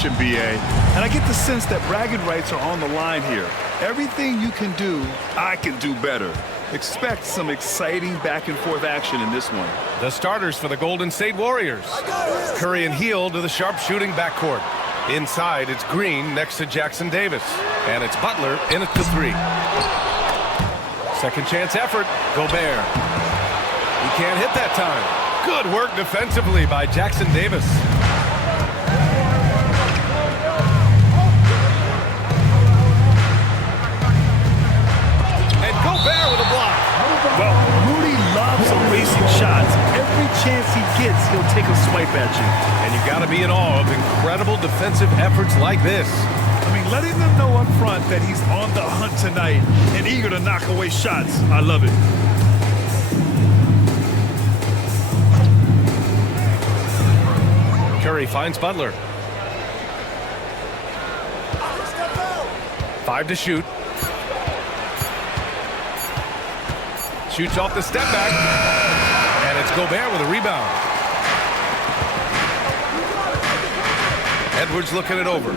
possession, B.A. And I get the sense that bragging rights are on the line here. Everything you can do, I can do better. Expect some exciting back-and-forth action in this one. The starters for the Golden State Warriors. Curry and Hield to the sharpshooting backcourt. Inside, it's Green next to Jackson Davis. And it's Butler in at the three. Second chance effort, Gobert. He can't hit that time. Good work defensively by Jackson Davis. And Gobert with a block. Well, Rudy loves erasing shots. Every chance he gets, he'll take a swipe at you. And you got to be in awe of incredible defensive efforts like this. I mean, letting them know up front that he's on the hunt tonight and eager to knock away shots. I love it. Curry finds Butler. 5 to shoot. Shoots off the step back. And it's Gobert with a rebound. Edwards looking it over.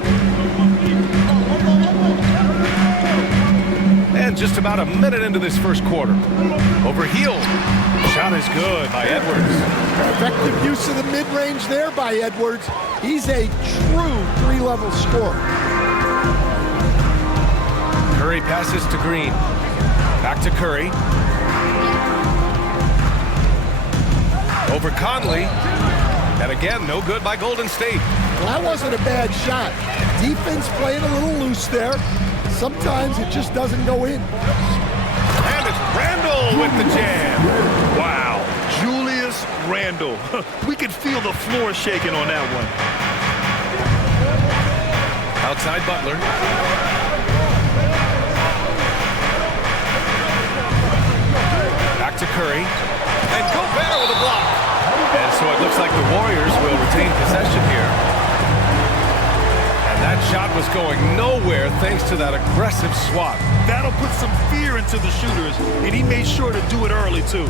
And just about a minute into this first quarter. Over Hield. Shot is good by Edwards. Effective use of the mid-range there by Edwards. He's a true three-level scorer. Curry passes to Green. Back to Curry. Over Conley. And again, no good by Golden State. Well, that wasn't a bad shot. Defense playing a little loose there. Sometimes it just doesn't go in. And it's Randle with the jam. Wow, Julius Randle. We could feel the floor shaking on that one. Outside Butler. Back to Curry. And Gobert with a block. And so it looks like the Warriors will retain possession here. And that shot was going nowhere thanks to that aggressive swat. That'll put some fear into the shooters, and he made sure to do it early, too.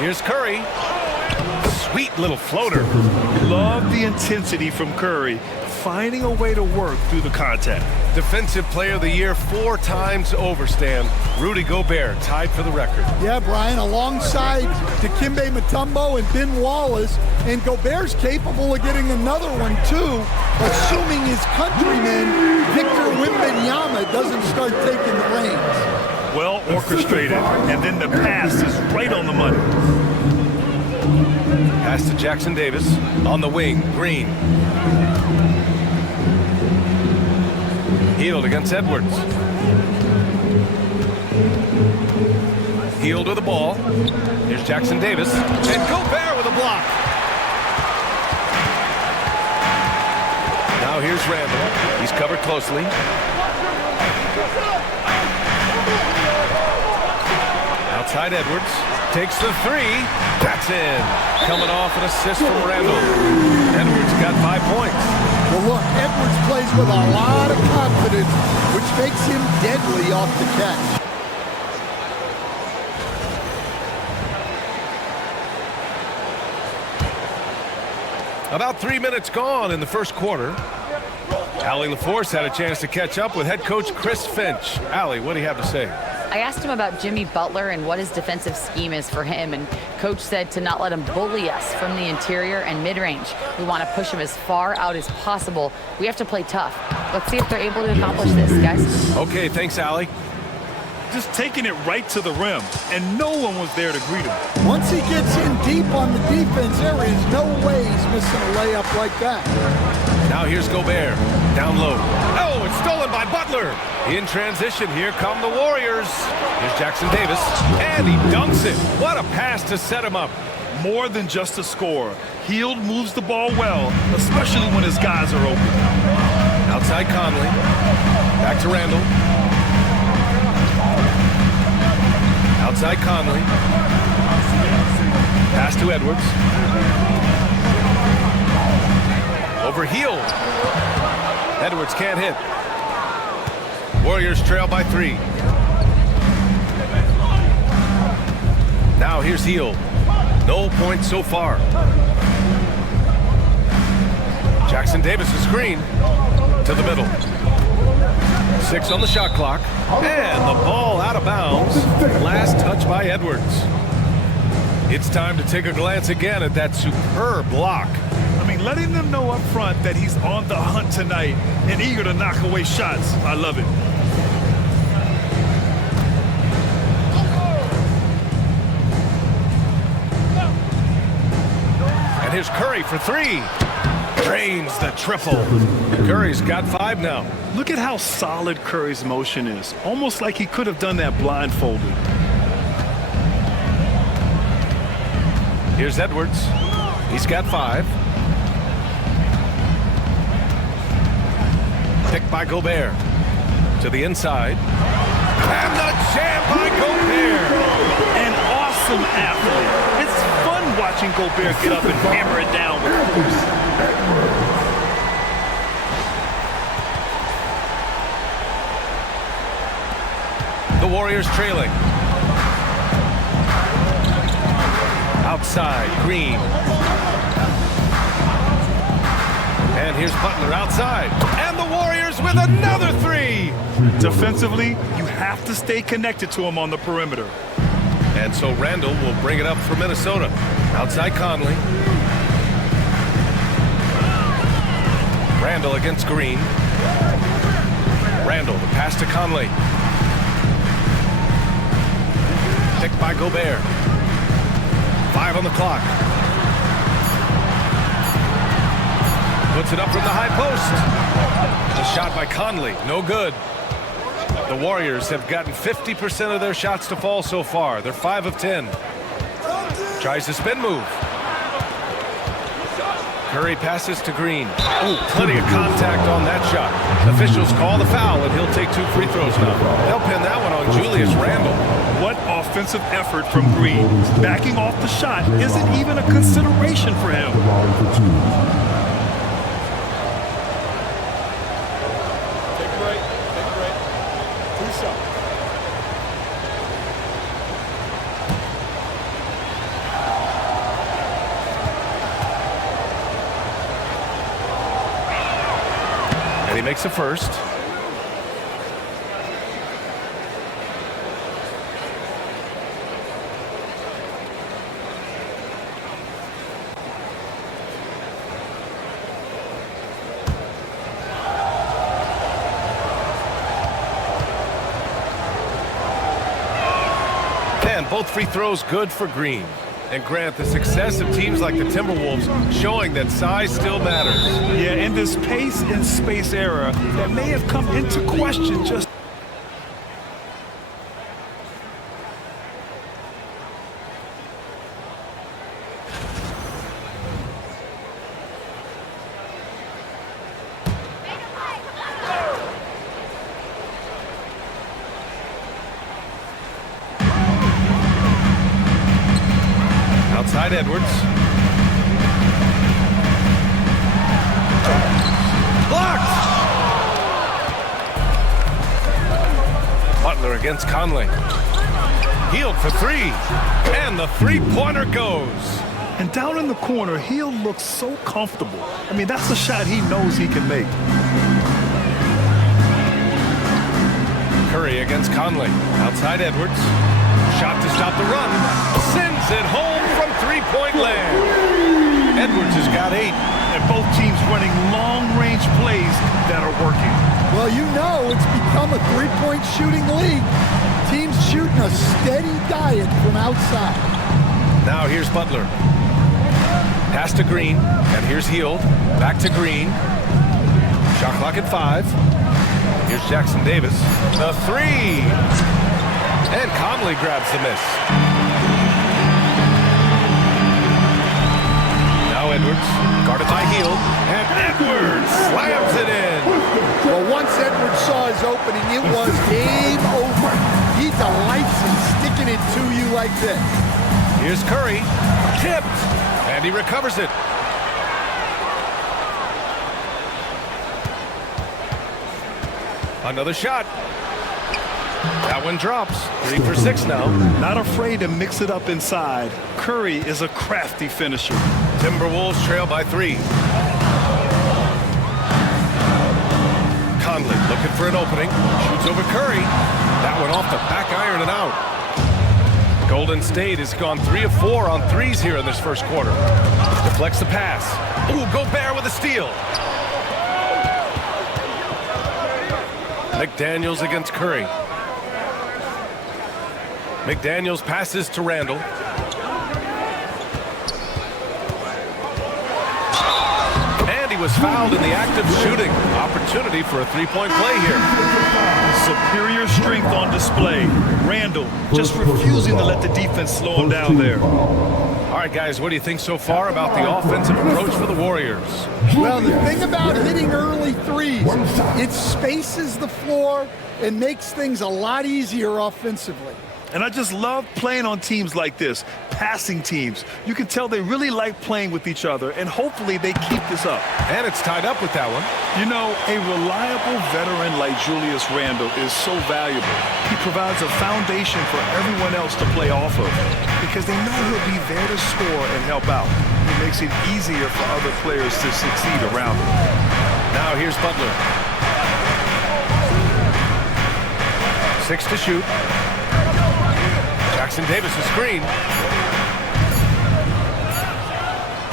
Here's Curry. Sweet little floater. Love the intensity from Curry, finding a way to work through the contact. Defensive Player of the Year 4 times over, Stan. Rudy Gobert tied for the record. Yeah, Brian, alongside Dikembe Mutombo and Ben Wallace, and Gobert's capable of getting another one too, assuming his countryman Victor Wembanyama doesn't start taking the reins. Well orchestrated, and then the pass is right on the money. Pass to Jackson Davis on the wing. Green. Hield against Edwards. Hield with the ball. Here's Jackson Davis. And Gobert with a block. Now here's Randle. He's covered closely. Outside Edwards. Takes the three. That's in. Coming off an assist from Randle. Edwards got 5 points. Well, look, Edwards plays with a lot of confidence, which makes him deadly off the catch. About 3 minutes gone in the first quarter. Allie LaForce had a chance to catch up with head coach Chris Finch. Allie, what do you have to say? I asked him about Jimmy Butler and what his defensive scheme is for him, and coach said to not let him bully us from the interior and mid-range. We want to push him as far out as possible. We have to play tough. Let's see if they're able to accomplish this, guys. Okay, thanks, Allie. Just taking it right to the rim, and no one was there to greet him. Once he gets in deep on the defense, there is no way he's missing a layup like that. Now here's Gobert. Down low. Oh, it's stolen by Butler. In transition, here come the Warriors. Here's Jackson Davis, and he dunks it. What a pass to set him up. More than just a scorer. Hield moves the ball well, especially when his guys are open. Outside Conley. Back to Randle. Outside Conley. Pass to Edwards. Over Hield. Edwards can't hit. Warriors trail by 3. Now here's Hield. No points so far. Jackson Davis' screen to the middle. 6 on the shot clock. And the ball out of bounds. Last touch by Edwards. It's time to take a glance again at that superb block. I mean, letting them know up front that he's on the hunt tonight and eager to knock away shots. I love it. And here's Curry for 3. Drains the triple. Curry's got 5 now. Look at how solid Curry's motion is. Almost like he could have done that blindfolded. Here's Edwards. He's got 5. Picked by Gobert. To the inside. And the jam by Gobert. An awesome athlete. It's fun watching Gobert get up and hammer it down. The Warriors trailing. Outside, Green. And here's Butler outside. And the Warriors with another 3. Defensively, you have to stay connected to him on the perimeter. And so Randall will bring it up for Minnesota. Outside Conley. Randall against Green. Randall, the pass to Conley. Picked by Gobert. 5 on the clock. Puts it up from the high post. The shot by Conley, no good. The Warriors have gotten 50% of their shots to fall so far. They're 5 of 10. Tries the spin move. Curry passes to Green. Oh, plenty of contact on that shot. Officials call the foul, and he'll take 2 free throws now. They'll pin that one on Julius Randle. What offensive effort from Green. Backing off the shot isn't even a consideration for him. Take a break. Take a break. 2 shots. And he makes a first. And both free throws good for Green. And Grant, the success of teams like the Timberwolves showing that size still matters. Yeah, in this pace and space era that may have come into question just outside Edwards. Blocked! Butler against Conley. Hield for 3. And the three-pointer goes. and down in the corner, Hield looks so comfortable. I mean, that's a shot he knows he can make. Curry against Conley. Outside Edwards. Shot to stop the run. Sends it home from three-point land. Edwards has got 8. And both teams running long-range plays that are working. Well, you know it's become a three-point shooting league. Teams shooting a steady diet from outside. Now here's Butler. Pass to Green. And here's Hield. Back to Green. Shot clock at 5. Here's Jackson Davis. The 3. And Conley grabs the miss. Now Edwards, guarded by Hield. And Edwards slams it in. Well, once Edwards saw his opening, it was game over. He delights in sticking it to you like this. Here's Curry. Tipped. And he recovers it. Another shot. That one drops. 3 for 6 now. Not afraid to mix it up inside. Curry is a crafty finisher. Timberwolves trail by 3. Conley looking for an opening. Shoots over Curry. That one off the back iron and out. Golden State has gone 3 of 4 on threes here in this first quarter. Deflects the pass. Ooh, Gobert with a steal. McDaniels against Curry. McDaniels passes to Randall. And he was fouled in the act of shooting. Opportunity for a three-point play here. Superior strength on display. Randall just refusing to let the defense slow him down there. All right, guys, what do you think so far about the offensive approach for the Warriors? Well, the thing about hitting early threes, it spaces the floor and makes things a lot easier offensively. And I just love playing on teams like this, passing teams. You can tell they really like playing with each other, and hopefully they keep this up. And it's tied up with that one. You know, a reliable veteran like Julius Randle is so valuable. He provides a foundation for everyone else to play off of because they know he'll be there to score and help out. He makes it easier for other players to succeed around him. Now here's Butler. 6 to shoot. Jackson Davis' screen.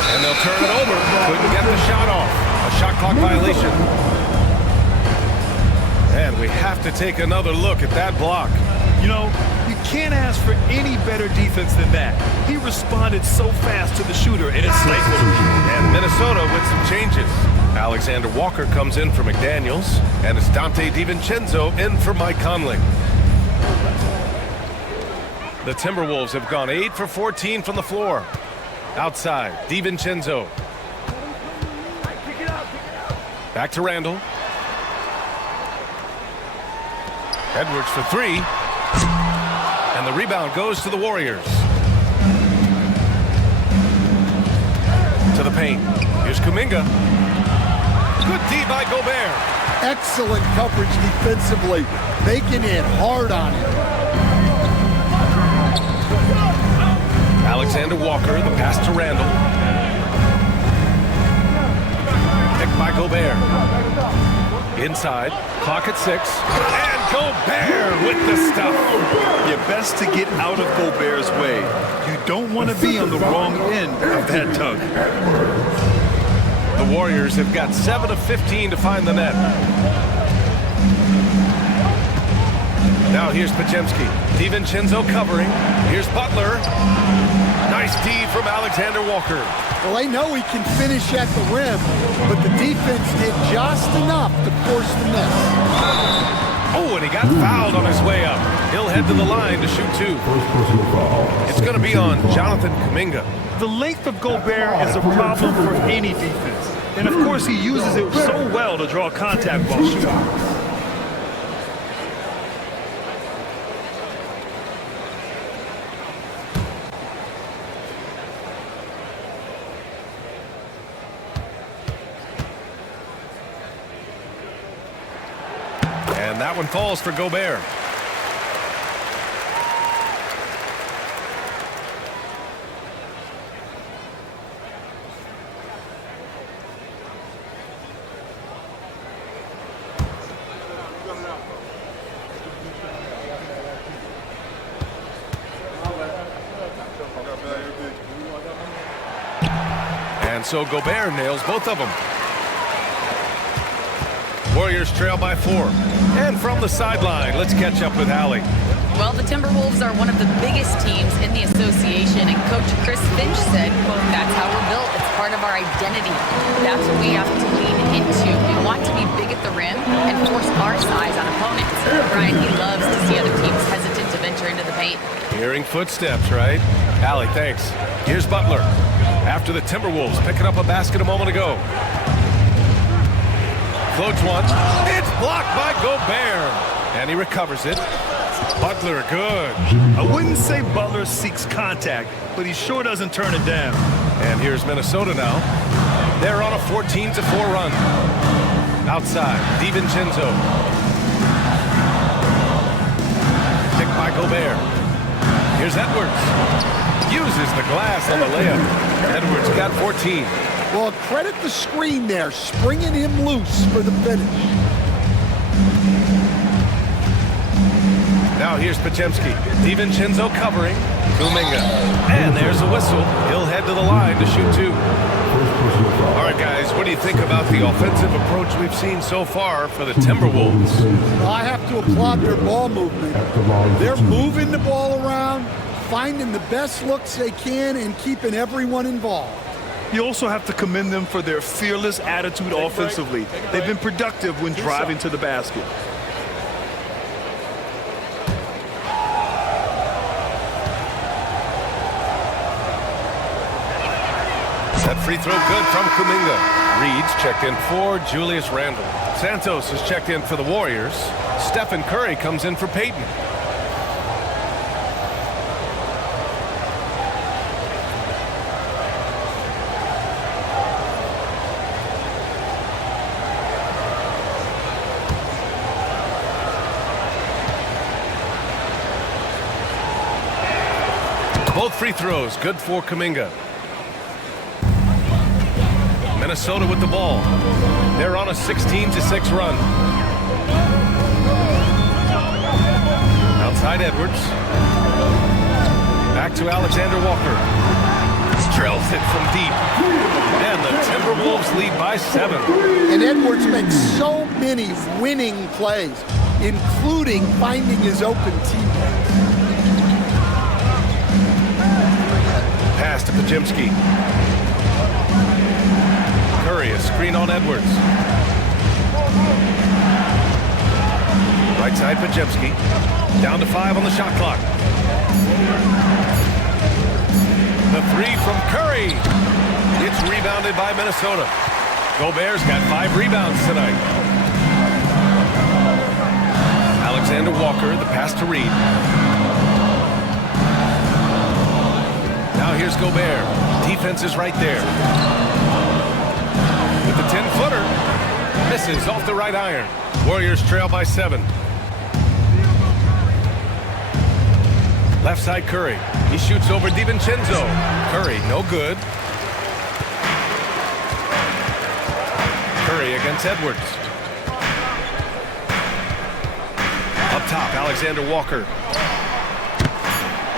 And they'll turn it over. Couldn't get the shot off. A shot clock violation. And we have to take another look at that block. You know, you can't ask for any better defense than that. He responded so fast to the shooter, and it stifled him. And Minnesota with some changes. Alexander Walker comes in for McDaniels, and it's Dante DiVincenzo in for Mike Conley. The Timberwolves have gone 8 for 14 from the floor. Outside, DiVincenzo. Back to Randall. Edwards for 3. And the rebound goes to the Warriors. To the paint. Here's Kuminga. Good D by Gobert. Excellent coverage defensively, making it hard on him. Alexander Walker, the pass to Randall. Picked by Gobert. Inside, clock at 6. And Gobert with the stuff. You're best to get out of Gobert's way. You don't want to be on the wrong end of that tug. The Warriors have got 7 of 15 to find the net. Now here's Podziemski. DiVincenzo covering. Here's Butler. Nice D from Alexander Walker. Well, they know he can finish at the rim, but the defense did just enough to force the miss. Oh, and he got fouled on his way up. He'll head to the line to shoot 2. It's going to be on Jonathan Kuminga. The length of Gobert is a problem for any defense. And of course, he uses it so well to draw contact while shooting. And that one falls for Gobert. And so Gobert nails both of them. Warriors trail by 4. And from the sideline, let's catch up with Allie. Well, the Timberwolves are one of the biggest teams in the association, and Coach Chris Finch said, quote, "That's how we're built. It's part of our identity. That's what we have to lean into. We want to be big at the rim and force our size on opponents." Brian, he loves to see other teams hesitant to venture into the paint. Hearing footsteps, right? Allie, thanks. Here's Butler. After the Timberwolves picking up a basket a moment ago. Floats one. It's blocked by Gobert. And he recovers it. Butler, good. I wouldn't say Butler seeks contact, but he sure doesn't turn it down. And here's Minnesota now. They're on a 14-4 run. Outside, DiVincenzo. Gobert. Here's Edwards. Uses the glass on the layup. Edwards got 14. Well, credit the screen there, springing him loose for the finish. Now here's Podziemski. DiVincenzo covering. Kuminga. And there's a whistle. He'll head to the line to shoot two. All right, guys, what do you think about the offensive approach we've seen so far for the Timberwolves? Well, I have to applaud their ball movement. They're moving the ball around, finding the best looks they can, and keeping everyone involved. You also have to commend them for their fearless attitude offensively. They've been productive when driving to the basket. That free throw good from Kuminga. Reed's checked in for Julius Randle. Santos is checked in for the Warriors. Stephen Curry comes in for Peyton. Both free throws good for Kuminga. Minnesota with the ball. They're on a 16-6 run. Outside Edwards. Back to Alexander Walker. Drills it from deep. And the Timberwolves lead by 7. And Edwards makes so many winning plays, including finding his open teammates. Pass to Podziemski. Curry, a screen on Edwards. Right side Podziemski. Down to 5 on the shot clock. The three from Curry. It's rebounded by Minnesota. Gobert's got 5 rebounds tonight. Alexander Walker, the pass to Reed. Now here's Gobert. Defense is right there. With the 10-footer. Misses off the right iron. Warriors trail by 7. Left side Curry. He shoots over DiVincenzo. Curry, no good. Curry against Edwards. Up top, Alexander Walker.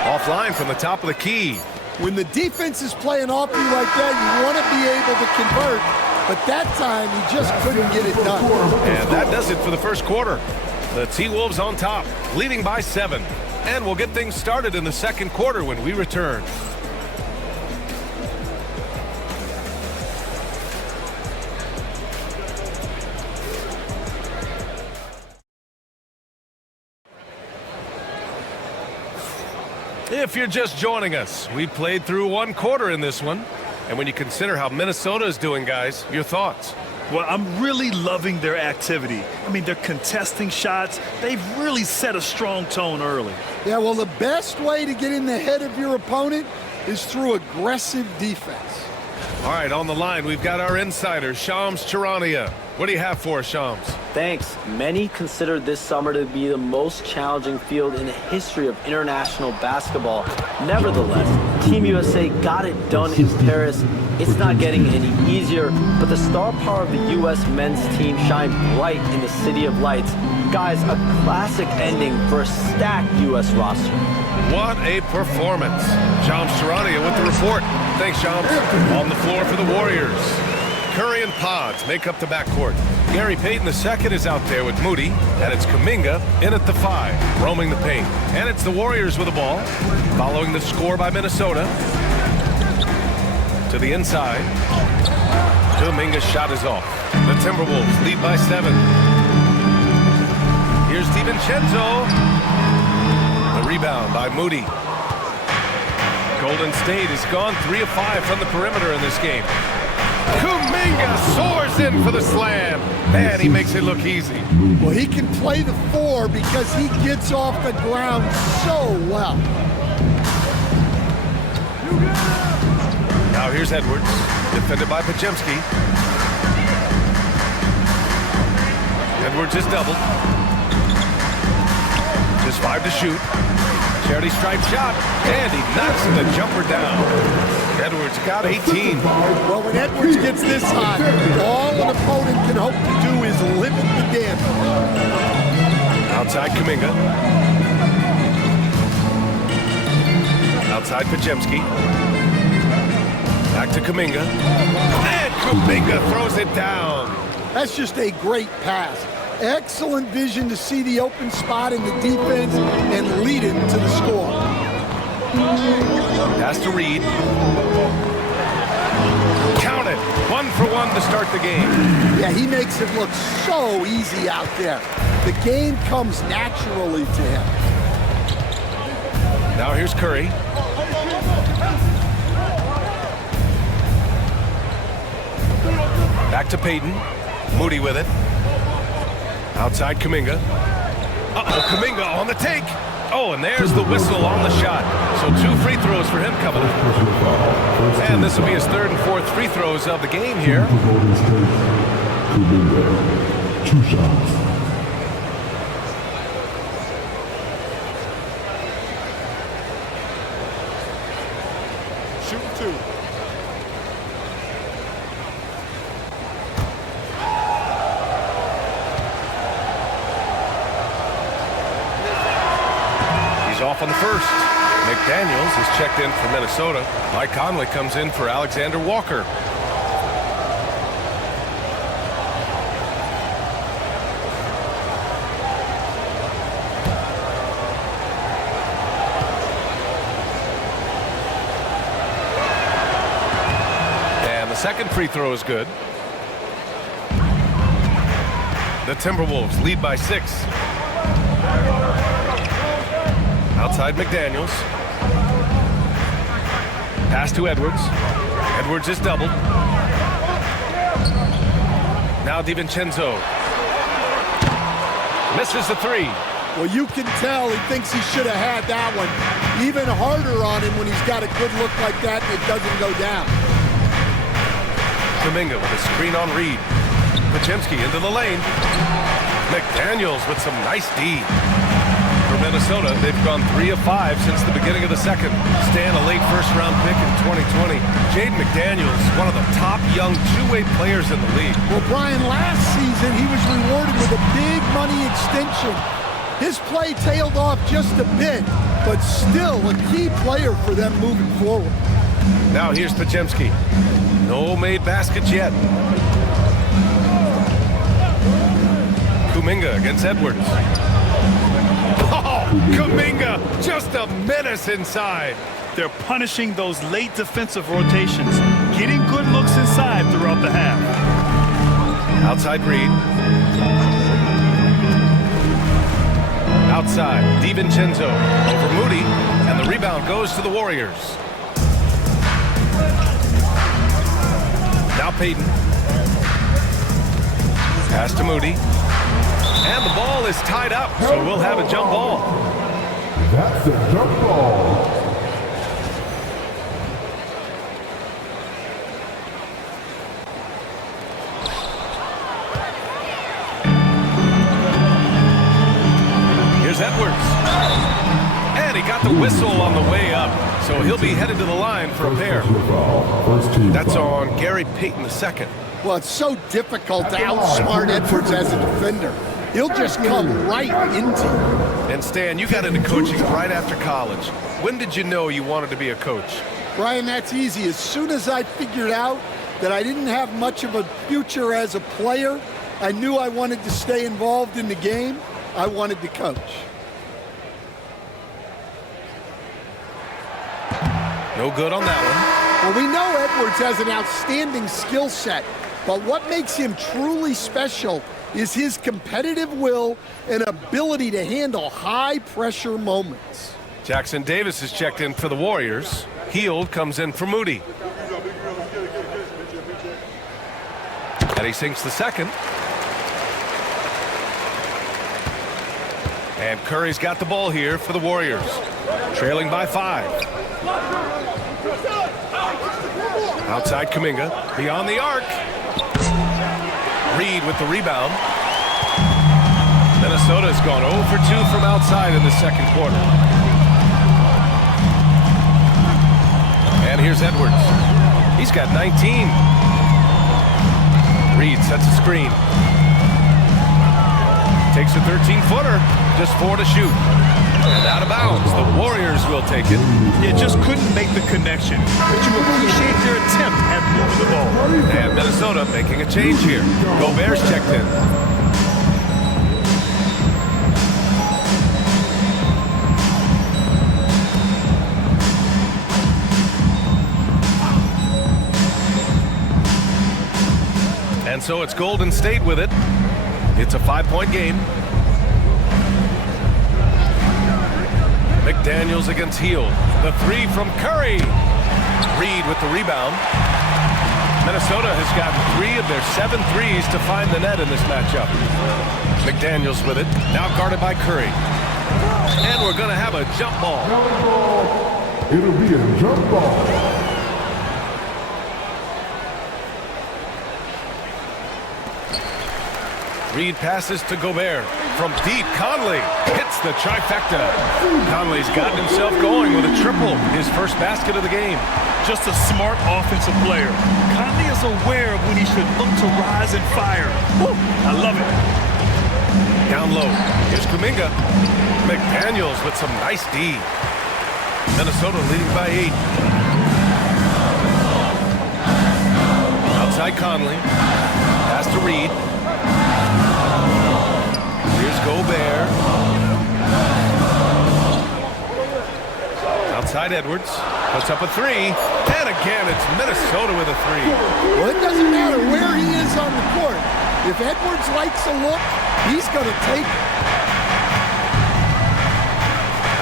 Offline from the top of the key. When the defense is playing off you like that, you want to be able to convert. But that time, he just couldn't get it done. And that does it for the first quarter. The T-Wolves on top, leading by 7. And we'll get things started in the second quarter when we return. If you're just joining us, we played through one quarter in this one. And when you consider how Minnesota is doing, guys, your thoughts? Well, I'm really loving their activity. I mean, they're contesting shots. They've really set a strong tone early. Yeah, well, the best way to get in the head of your opponent is through aggressive defense. All right, on the line, we've got our insider, Shams Charania. What do you have for us, Shams? Thanks. Many consider this summer to be the most challenging field in the history of international basketball. Nevertheless, Team USA got it done in Paris. It's not getting any easier, but the star power of the U.S. men's team shined bright in the City of Lights. Guys, a classic ending for a stacked U.S. roster. What a performance. Shams Charania with the report. Thanks, Shams. On the floor for the Warriors. Curry and Pods make up the backcourt. Gary Payton II is out there with Moody, and it's Kuminga in at the 5, roaming the paint. And it's the Warriors with the ball, following the score by Minnesota. To the inside. Kuminga's shot is off. The Timberwolves lead by 7. Here's DiVincenzo. The rebound by Moody. Golden State has gone 3 of 5 from the perimeter in this game. Kuminga soars in for the slam. Man, he makes it look easy. Well, he can play the 4 because he gets off the ground so well. Now here's Edwards, defended by Podziemski. Edwards is doubled. Just 5 to shoot. Charity stripe shot, and he knocks the jumper down. Edwards got 18. Well, when Edwards gets this hot, all an opponent can hope to do is limit the damage. Outside Kuminga. Outside Podziemski. Back to Kuminga. And Kuminga throws it down. That's just a great pass. Excellent vision to see the open spot in the defense and lead it to the score. Pass to Reed. Count it. 1 for 1 to start the game. Yeah, he makes it look so easy out there. The game comes naturally to him. Now here's Curry. Back to Payton. Moody with it. Outside Kuminga. Uh-oh, Kuminga on the take. Oh, and there's the whistle on the shot. So 2 free throws for him coming up. And this will be his 3rd and 4th free throws of the game here. Kuminga, 2 shots. Shoot 2. Off on the first. McDaniels is checked in for Minnesota. Mike Conley comes in for Alexander Walker. And the second free throw is good. The Timberwolves lead by 6. Outside McDaniels. Pass to Edwards. Edwards is doubled. Now DiVincenzo. Misses the 3. Well, you can tell he thinks he should have had that one. Even harder on him when he's got a good look like that and it doesn't go down. Kuminga with a screen on Reed. Podziemski into the lane. McDaniels with some nice D. For Minnesota, they've gone 3 of 5 since the beginning of the second. Stan, a late first-round pick in 2020. Jaden McDaniels, one of the top young two-way players in the league. Well, Brian, last season he was rewarded with a big money extension. His play tailed off just a bit, but still a key player for them moving forward. Now here's Podziemski. No made baskets yet. Kuminga against Edwards. Oh, Kuminga, just a menace inside. They're punishing those late defensive rotations, getting good looks inside throughout the half. Outside Reed. Outside, DiVincenzo over Moody, and the rebound goes to the Warriors. Now Payton. Pass to Moody. And the ball is tied up, so we'll have a jump ball. That's a jump ball. Here's Edwards. And he got the whistle on the way up, so he'll be headed to the line for a pair. That's on Gary Payton II. Well, it's so difficult to outsmart Edwards as a defender. He'll just come right into you. And Stan, you got into coaching right after college. When did you know you wanted to be a coach? Brian, that's easy. As soon as I figured out that I didn't have much of a future as a player, I knew I wanted to stay involved in the game. I wanted to coach. No good on that one. Well, we know Edwards has an outstanding skill set, but what makes him truly special is his competitive will and ability to handle high-pressure moments. Jackson Davis is checked in for the Warriors. Hield comes in for Moody. And he sinks the second. And Curry's got the ball here for the Warriors. Trailing by 5. Outside Kuminga. Beyond the arc. Reed with the rebound. Minnesota's gone 0 for 2 from outside in the second quarter. here's Edwards. He's got 19. Reed sets a screen. Takes a 13-footer. Just 4 to shoot. And out of bounds. The Warriors will take it. You just couldn't make the connection, but you appreciate their attempt at moving the ball. And Minnesota making a change here. Gobert's checked in. And so it's Golden State with it. It's a 5-point game. McDaniels against Hield. The 3 from Curry. Reed with the rebound. Minnesota has gotten 3 of their 7 threes to find the net in this matchup. McDaniels with it. Now guarded by Curry. And we're going to have a jump ball. It'll be a jump ball. Reed passes to Gobert. From deep, Conley hits the trifecta. Conley's gotten himself going with a triple, his first basket of the game. Just a smart offensive player. Conley is aware of when he should look to rise and fire. Woo, I love it. Down low, here's Kuminga. McDaniels with some nice D. Minnesota leading by 8. Outside Conley. Pass to Reed. Here's Gobert. Outside Edwards. Puts up a 3. And again, it's Minnesota with a 3. Well, it doesn't matter where he is on the court. If Edwards likes a look, he's going to take it.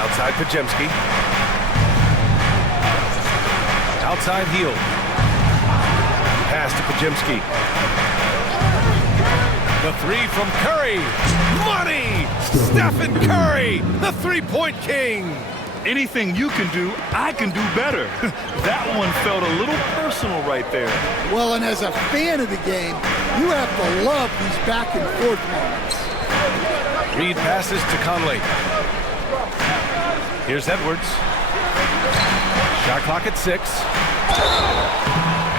Outside Podziemski. Outside Hield. Pass to Podziemski. The 3 from Curry. Money! Stephen Curry, the three-point king. Anything you can do, I can do better. That one felt a little personal right there. Well, and as a fan of the game, you have to love these back and forth moments. Reed passes to Conley. Here's Edwards. Shot clock at 6.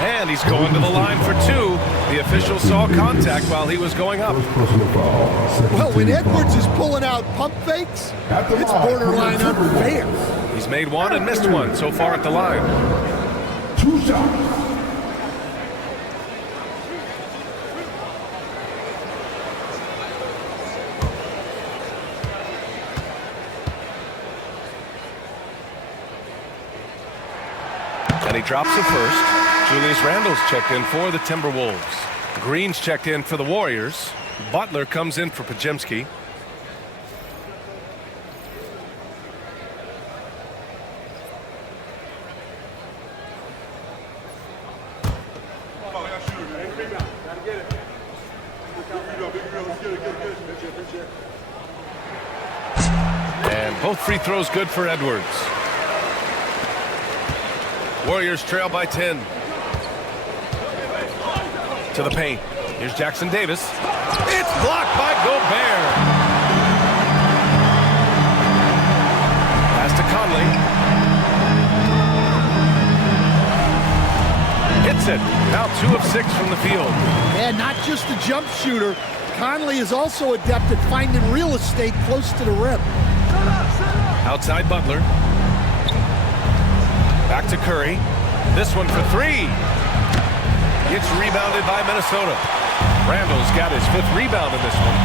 And he's going to the line for 2. The official saw contact while he was going up. Well, when Edwards is pulling out pump fakes, it's borderline unfair. He's made 1 and missed 1 so far at the line. 2 shots. And he drops the first. Julius Randle's checked in for the Timberwolves. Green's checked in for the Warriors. Butler comes in for Podziemski. And both free throws good for Edwards. Warriors trail by 10. To the paint. Here's Jackson Davis. It's blocked by Gobert. Pass to Conley. Hits it. Now 2 of 6 from the field. And not just a jump shooter. Conley is also adept at finding real estate close to the rim. Outside Butler. Back to Curry. This one for 3. It's rebounded by Minnesota. Randle's got his 5th rebound in this one.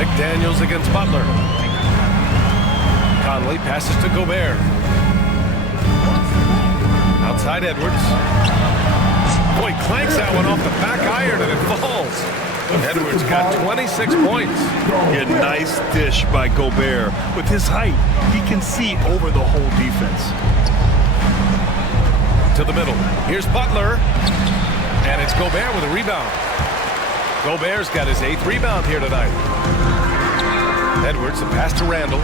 McDaniels against Butler. Conley passes to Gobert. Outside Edwards. Boy, clanks that one off the back iron and it falls. Edwards got 26 points. A nice dish by Gobert. With his height, he can see over the whole defense. To the middle. Here's Butler. And it's Gobert with a rebound. Gobert's got his 8th rebound here tonight. Edwards, the pass to Randle.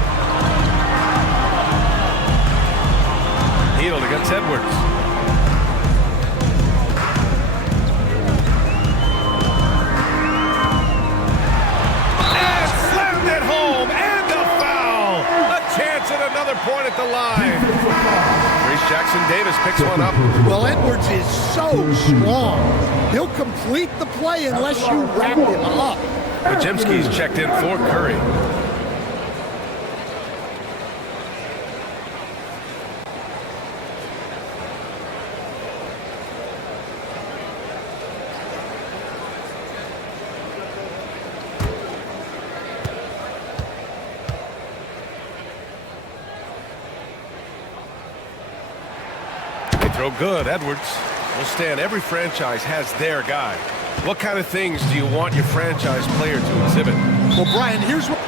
Hield against Edwards. And slammed it home. And a foul. A chance at another another point at the line. Grace Jackson Davis picks one up. Well, Edwards is so strong. He'll complete the play unless you wrap him up. Podziemski's checked in for Curry. Throw good, Edwards. Will stand. Every franchise has their guy. What kind of things do you want your franchise player to exhibit? Well, Brian, here's what...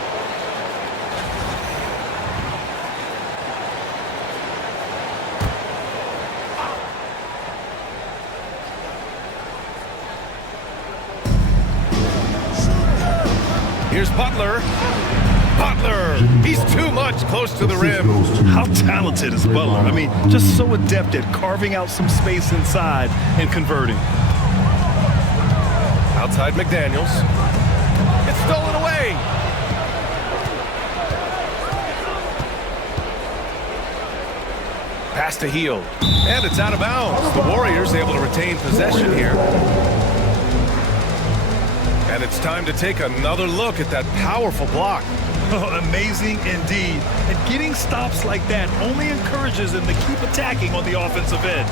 Here's Butler. Butler! He's too much close to the rim. How talented is Butler? I mean, just so adept at carving out some space inside and converting. Outside McDaniels. It's stolen away. Pass to Hield. And it's out of bounds. The Warriors able to retain possession here. And it's time to take another look at that powerful block. Oh, amazing indeed. And getting stops like that only encourages them to keep attacking on the offensive end.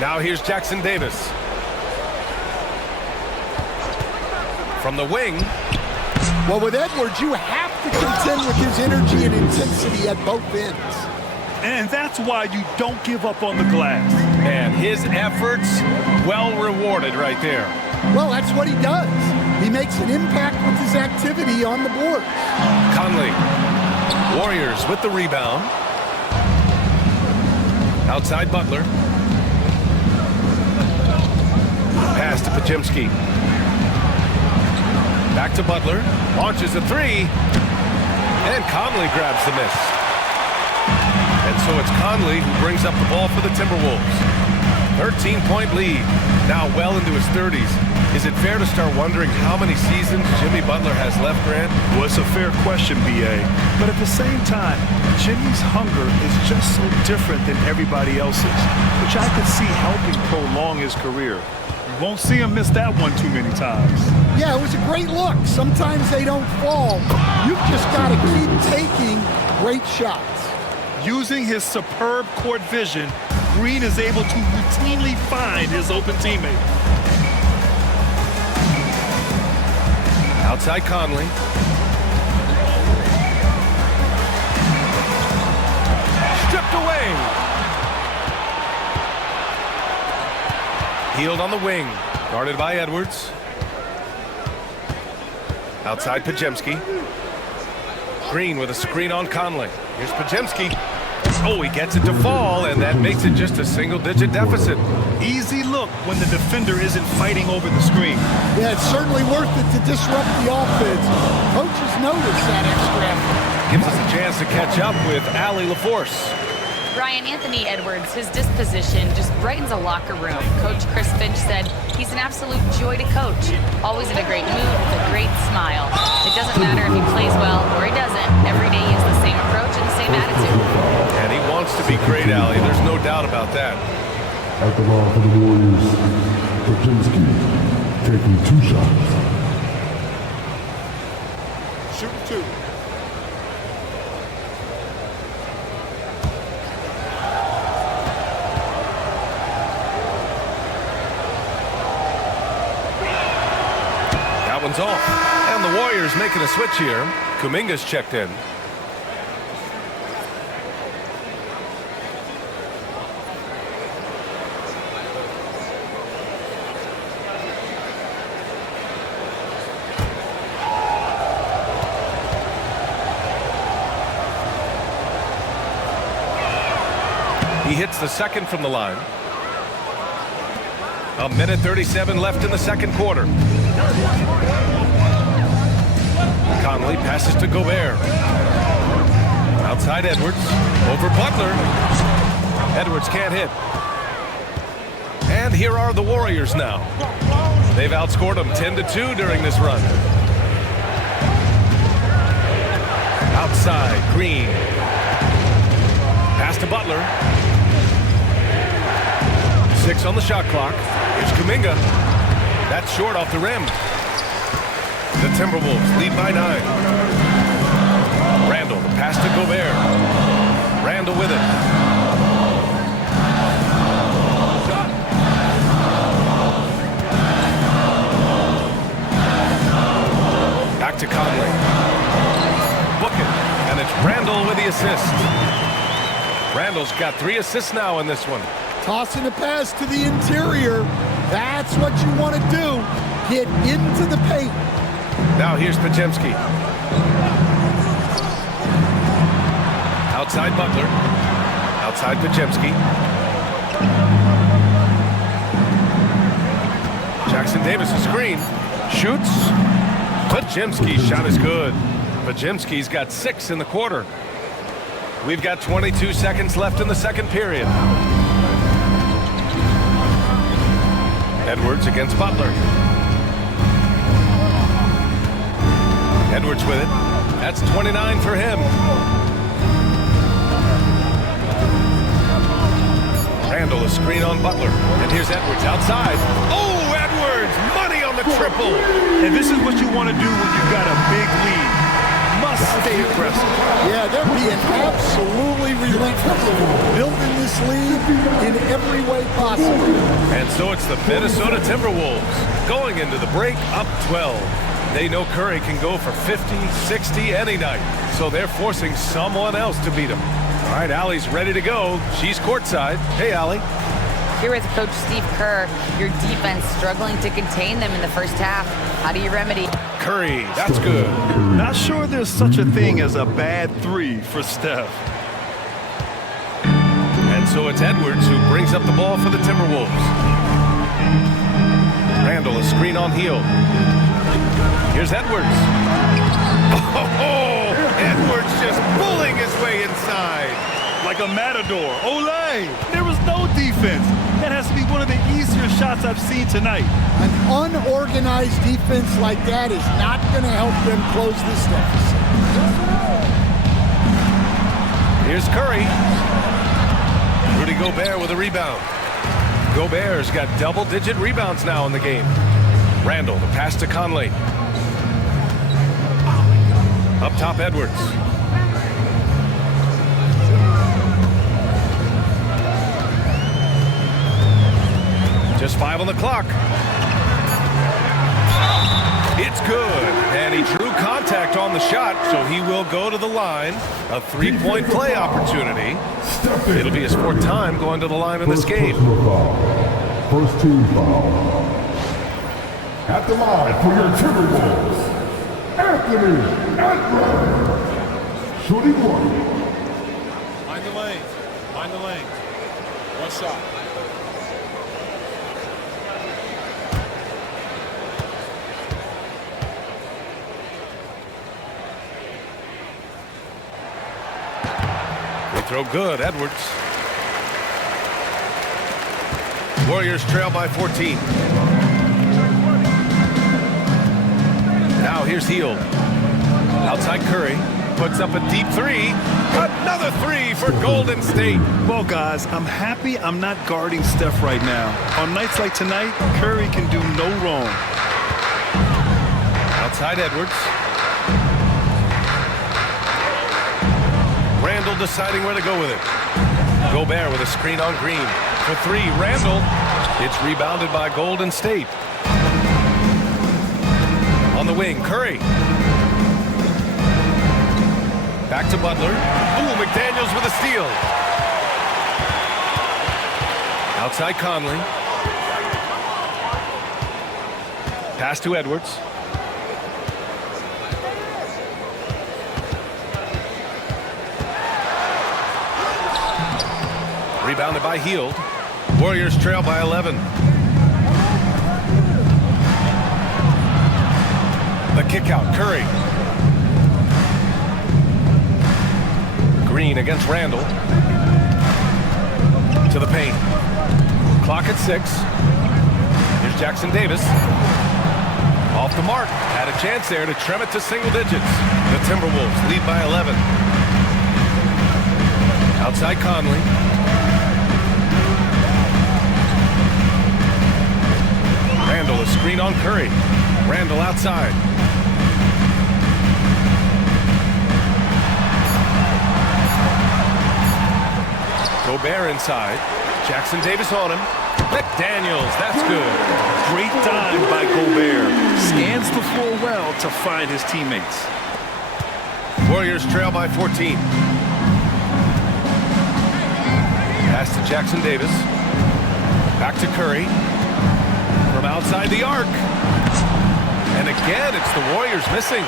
Now here's Jackson Davis. From the wing. Well, with Edwards, you have to contend with his energy and intensity at both ends. And that's why you don't give up on the glass. And his efforts, well rewarded right there. Well, that's what he does. He makes an impact with his activity on the board. Conley. Warriors with the rebound. Outside Butler. Pass to Podziemski. Back to Butler. Launches a three. And Conley grabs the miss. And so it's Conley who brings up the ball for the Timberwolves. 13-point lead. Now well into his 30s. Is it fair to start wondering how many seasons Jimmy Butler has left, Grant? Well, it's a fair question, B.A. But at the same time, Jimmy's hunger is just so different than everybody else's, which I could see helping prolong his career. You won't see him miss that one too many times. Yeah, it was a great look. Sometimes they don't fall. You've just got to keep taking great shots. Using his superb court vision, Green is able to routinely find his open teammate. Outside Conley. Stripped away. Hield on the wing. Guarded by Edwards. Outside Podziemski. Green with a screen on Conley. Here's Podziemski. Oh, he gets it to fall, and that makes it just a single-digit deficit. Easy look when the defender isn't fighting over the screen. Yeah, it's certainly worth it to disrupt the offense. Coaches notice that extra effort. Gives us a chance to catch up with Allie LaForce. Brian, Anthony Edwards, his disposition just brightens a locker room. Coach Chris Finch said he's an absolute joy to coach. Always in a great mood with a great smile. It doesn't matter if he plays well or he doesn't. Every day he has the same approach and the same attitude. And he wants to be great, Allie. There's no doubt about that. At the line for the Warriors, Podziemski taking 2 shots. Shoot 2. That one's off. And the Warriors making a switch here. Kuminga's checked in. He hits the second from the line. 1:37 left in the second quarter. Conley passes to Gobert. Outside Edwards. Over Butler. Edwards can't hit. And here are the Warriors now. They've outscored them 10-2 during this run. Outside, Green. Pass to Butler. 6 on the shot clock. Here's Kuminga. That's short off the rim. The Timberwolves lead by 9. Randall, the pass to Gobert. Randall with it. Back to Conley. Book it. And it's Randall with the assist. Randall's got 3 assists now in this one. Tossing the pass to the interior. That's what you want to do. Get into the paint. Now here's Podziemski. Outside Butler. Outside Podziemski. Jackson Davis, a screen. Shoots. Podziemski's shot is good. Podziemski's got 6 in the quarter. We've got 22 seconds left in the second period. Edwards against Butler. Edwards with it. That's 29 for him. Randall, a screen on Butler. And here's Edwards outside. Oh, Edwards! Money on the triple! And this is what you want to do when you've got a big lead. Must stay aggressive. Yeah, they're being absolutely relentless. Building this lead in every way possible. And so it's the Minnesota Timberwolves going into the break up 12. They know Curry can go for 50, 60 any night. So they're forcing someone else to beat him. All right, Allie's ready to go. She's courtside. Hey, Allie. Here with Coach Steve Kerr, your defense struggling to contain them in the first half. How do you remedy? Curry, that's good. Not sure there's such a thing as a bad 3 for Steph. And so it's Edwards who brings up the ball for the Timberwolves. Randall, a screen on Heel. Here's Edwards. Oh, Edwards just pulling his way inside. Like a matador. Olay! There was no defense. That has to be one of the easier shots I've seen tonight. An unorganized defense like that is not going to help them close this deficit. Here's Curry. Rudy Gobert with a rebound. Gobert's got double-digit rebounds now in the game. Randall, the pass to Conley. Up top, Edwards. Just 5 on the clock. It's good. And he drew contact on the shot, so he will go to the line. A 3-point play opportunity. It'll be his 4th time going to the line in this game. First team foul. At the line for your Timberwolves, Anthony Edwards. Shooting 1. Mind the lane. Mind the lane. 1 shot. Throw good, Edwards. Warriors trail by 14. Now here's Heel. Outside Curry. Puts up a deep 3. Another 3 for Golden State. Well, guys, I'm happy I'm not guarding Steph right now. On nights like tonight, Curry can do no wrong. Outside Edwards. Randall deciding where to go with it. Gobert with a screen on Green. For 3, Randall. It's rebounded by Golden State. On the wing, Curry. Back to Butler. Ooh, McDaniels with a steal. Outside Conley. Pass to Edwards. Rebounded by Hield. Warriors trail by 11. The kick out, Curry. Green against Randall. To the paint. Clock at 6. Jackson Davis. Off the mark. Had a chance there to trim it to single digits. The Timberwolves lead by 11. Outside Conley. Randall, a screen on Curry. Randall outside. Gobert inside. Jackson Davis on him. McDaniels, that's good. Great dime by Gobert. Scans the floor well to find his teammates. Warriors trail by 14. Pass to Jackson Davis. Back to Curry. From outside the arc. And again, it's the Warriors missing.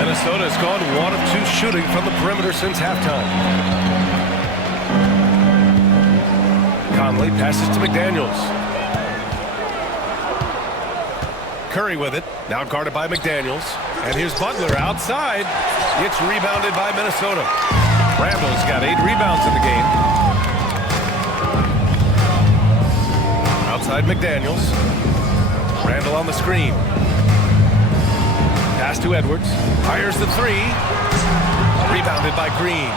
Minnesota has gone 1 of 2 shooting from the perimeter since halftime. Conley passes to McDaniels. Curry with it. Now guarded by McDaniels. And here's Butler outside. It's rebounded by Minnesota. Randall's got 8 rebounds in the game. Outside McDaniels. Randall on the screen. Pass to Edwards. Fires the 3. Rebounded by Green.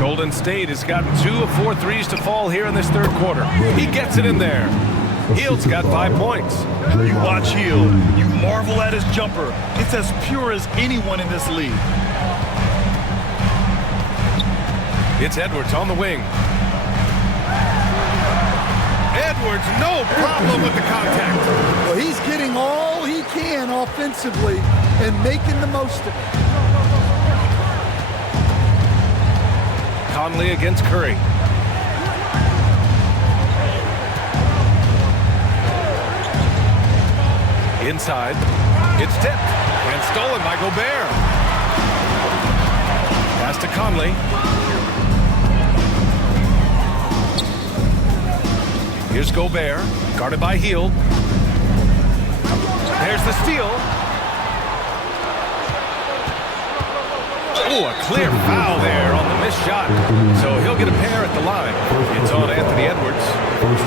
Golden State has gotten 2 of 4 threes to fall here in this third quarter. He gets it in there. Hield's got 5 points. You watch Hield. You marvel at his jumper. It's as pure as anyone in this league. It's Edwards on the wing. Edwards, no problem with the contact. Well, he's getting all he can offensively and making the most of it. Conley against Curry. Inside. It's tipped and stolen by Gobert. Pass to Conley. Here's Gobert, guarded by Hield. There's the steal. Oh, a clear foul there on the missed shot. So he'll get a pair at the line. It's on Anthony Edwards.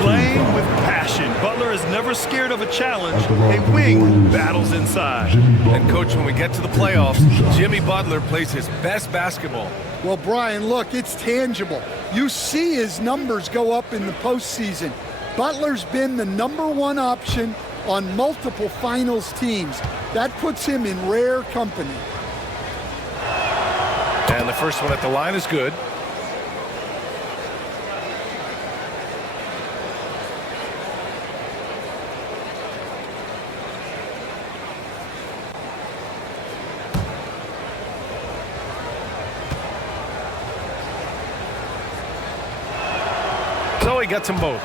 Playing with passion. Butler is never scared of a challenge. A wing who battles inside. And, Coach, when we get to the playoffs, Jimmy Butler plays his best basketball. Well, Brian, look, it's tangible. You see his numbers go up in the postseason. Butler's been the #1 option on multiple finals teams. That puts him in rare company. And the first one at the line is good. So he gets them both.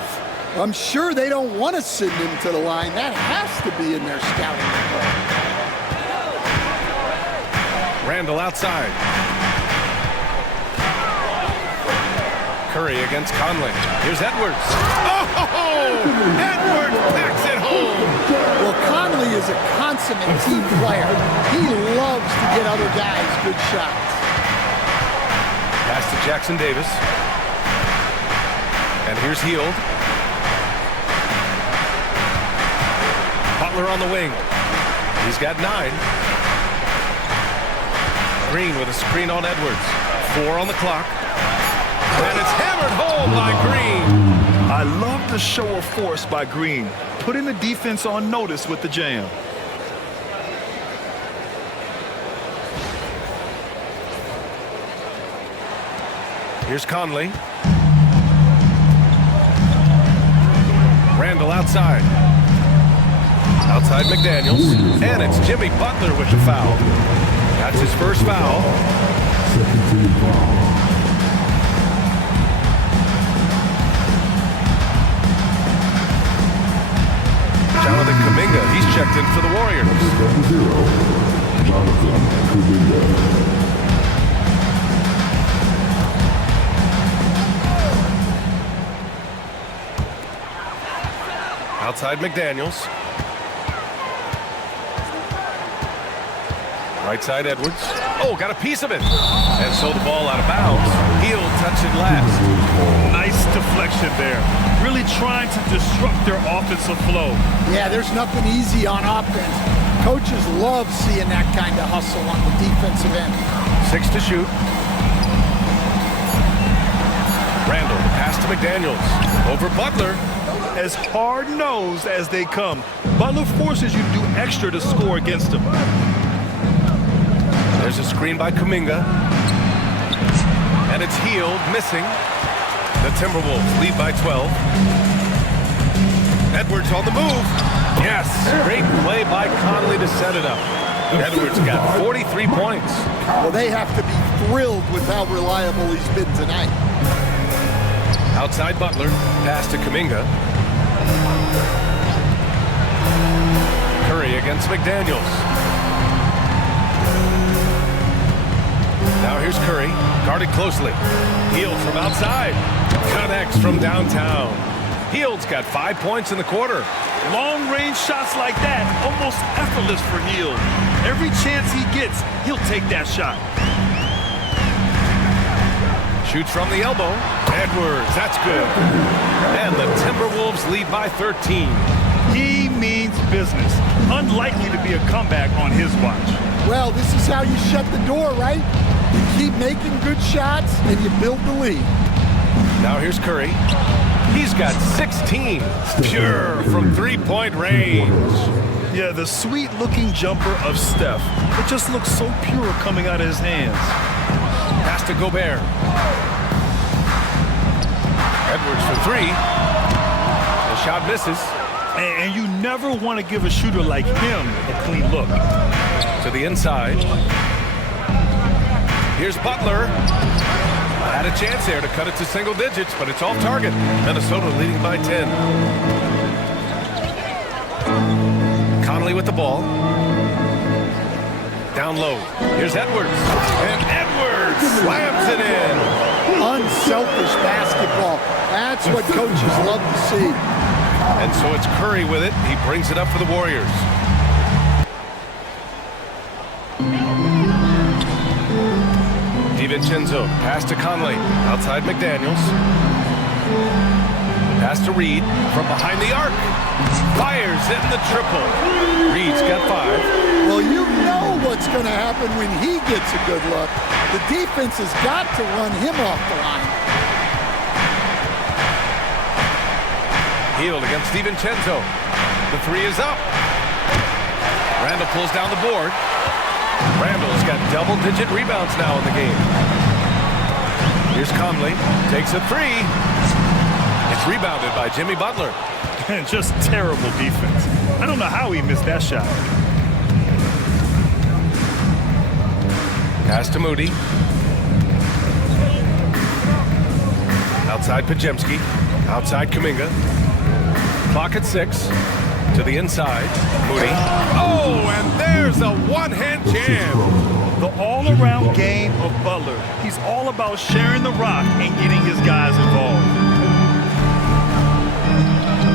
I'm sure they don't want to send him to the line. That has to be in their scouting report. Randall outside. Curry against Conley. Here's Edwards. Oh! Edwards packs it home. Well, Conley is a consummate team player. He loves to get other guys good shots. Pass to Jackson Davis. And here's Hield. Butler on the wing. He's got 9. Green with a screen on Edwards. 4 on the clock. And it's hammered home by Green. I love the show of force by Green, putting the defense on notice with the jam. Here's Conley. Randall outside. Outside McDaniels. And it's Jimmy Butler with the foul. That's his first foul. Second team foul. Jonathan Kuminga, he's checked in for the Warriors. Number 0, Jonathan Kuminga. Outside McDaniels. Right side Edwards. Oh, got a piece of it. And so the ball out of bounds. Hield touched it last. Nice deflection there. Really trying to disrupt their offensive flow. Yeah, there's nothing easy on offense. Coaches love seeing that kind of hustle on the defensive end. 6 to shoot. Randall, pass to McDaniels. Over Butler. As hard-nosed as they come, Butler forces you to do extra to score against him. There's a screen by Kuminga. And it's Hield, missing. The Timberwolves lead by 12. Edwards on the move. Yes, great play by Conley to set it up. Edwards got 43 points. Well, they have to be thrilled with how reliable he's been tonight. Outside Butler, pass to Kuminga. Curry against McDaniels. Now here's Curry, guarded closely. Hield from outside. Connects from downtown. Hield's got 5 points in the quarter. Long-range shots like that, almost effortless for Hield. Every chance he gets, he'll take that shot. Shoots from the elbow. Edwards, that's good. And the Timberwolves lead by 13. He means business. Unlikely to be a comeback on his watch. Well, this is how you shut the door, right? You keep making good shots and you build the lead. Now here's Curry. He's got 16. Pure from three-point range. Yeah, the sweet-looking jumper of Steph. It just looks so pure coming out of his hands. Pass to Gobert. Edwards for three. The shot misses. And you never want to give a shooter like him a clean look. To the inside. Here's Butler. Had a chance there to cut it to single digits, but it's off target. Minnesota leading by 10. Conley with the ball. Down low. Here's Edwards. And Edwards slams it in. Unselfish basketball. That's what coaches love to see. And so it's Curry with it. He brings it up for the Warriors. DiVincenzo, pass to Conley, outside McDaniels. Pass to Reed, from behind the arc. Fires in the triple. Reed's got 5. Well, you know what's going to happen when he gets a good look. The defense has got to run him off the line. Hield against DiVincenzo. The 3 is up. Randall pulls down the board. Randall's got double-digit rebounds now in the game. Here's Conley. Takes a 3. It's rebounded by Jimmy Butler. Just terrible defense. I don't know how he missed that shot. Pass to Moody. Outside Pajemski. Outside Kuminga. Clock at 6. To the inside. Moody. Oh, and there's a one-hand jam. The all-around game of Butler. He's all about sharing the rock and getting his guys involved.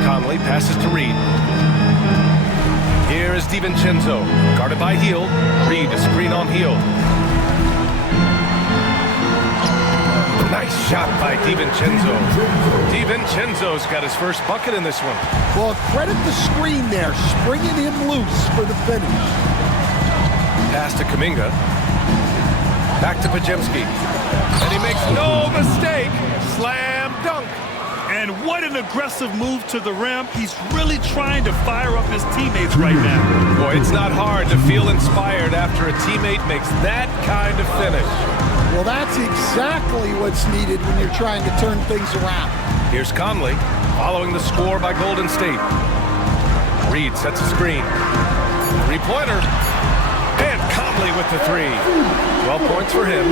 Conley passes to Reed. Here is DiVincenzo. Guarded by Hield. Reed a screen on Hield. Nice shot by DiVincenzo. DiVincenzo's got his first bucket in this one. Well, credit the screen there, springing him loose for the finish. Pass to Kuminga. Back to Pajemski. And he makes no mistake. Slam dunk. And what an aggressive move to the rim. He's really trying to fire up his teammates right now. Boy, it's not hard to feel inspired after a teammate makes that kind of finish. Well, that's exactly what's needed when you're trying to turn things around. Here's Conley, following the score by Golden State. Reed sets a screen. Three-pointer. And Conley with the 3. 12 points for him.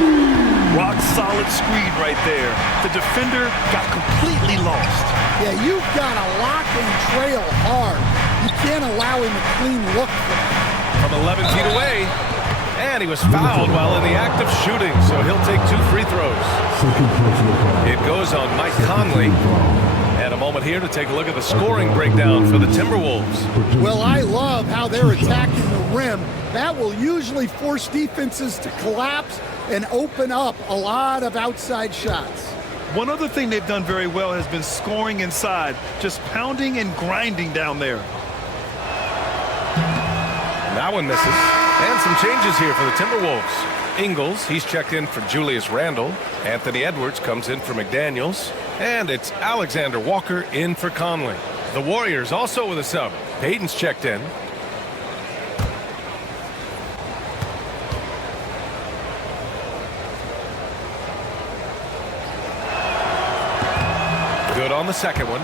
Rock-solid screen right there. The defender got completely lost. Yeah, you've got to lock and trail hard. You can't allow him a clean look for that. From 11 feet away. And he was fouled while in the act of shooting, so he'll take 2 free throws. It goes on Mike Conley. And a moment here to take a look at the scoring breakdown for the Timberwolves. Well, I love how they're attacking the rim. That will usually force defenses to collapse and open up a lot of outside shots. One other thing they've done very well has been scoring inside, just pounding and grinding down there. That one misses. And some changes here for the Timberwolves. Ingles, he's checked in for Julius Randle. Anthony Edwards comes in for McDaniels. And it's Alexander Walker in for Conley. The Warriors also with a sub. Payton's checked in. Good on the second one.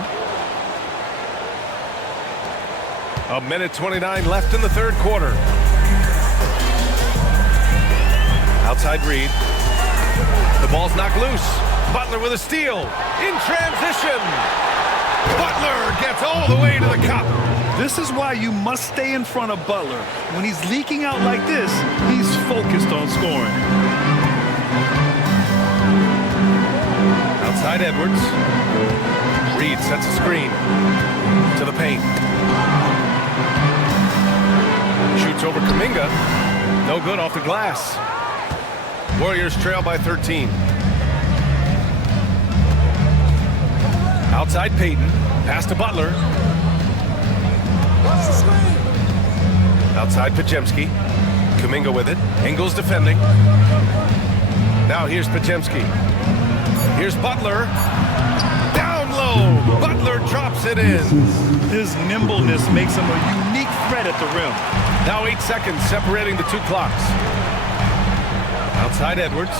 A minute 29 left in the third quarter. Outside Reed. The ball's knocked loose. Butler with a steal. In transition. Butler gets all the way to the cup. This is why you must stay in front of Butler. When he's leaking out like this, he's focused on scoring. Outside Edwards. Reed sets a screen to the paint. Shoots over Kuminga. No good off the glass. Warriors trail by 13. Outside Payton. Pass to Butler. Outside Podziemski. Kuminga with it. Ingles defending. Now here's Podziemski. Here's Butler. Down low. Butler drops it in. His nimbleness makes him a unique threat at the rim. Now 8 seconds separating the two clocks. Outside Edwards.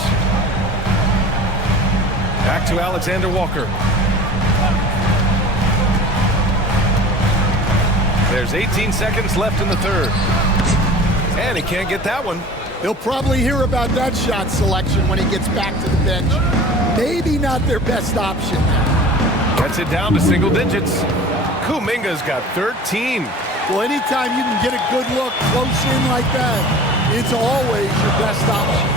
Back to Alexander Walker. There's 18 seconds left in the third. And he can't get that one. He'll probably hear about that shot selection when he gets back to the bench. Maybe not their best option. Gets it down to single digits. Kuminga's got 13. Well, anytime you can get a good look close in like that, it's always your best option.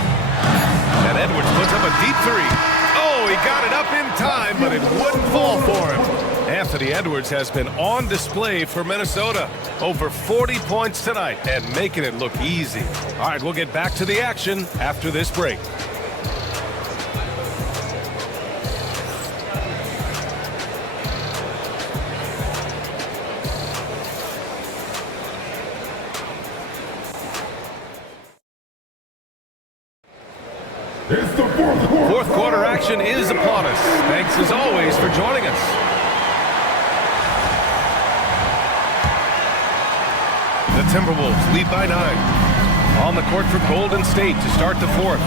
And Edwards puts up a deep three. Oh, he got it up in time, but it wouldn't fall for him. Anthony Edwards has been on display for Minnesota. Over 40 points tonight and making it look easy. All right, we'll get back to the action after this break. It's the fourth quarter. Fourth quarter action is upon us. Thanks as always for joining us. The Timberwolves lead by 9. On the court for Golden State to start the fourth.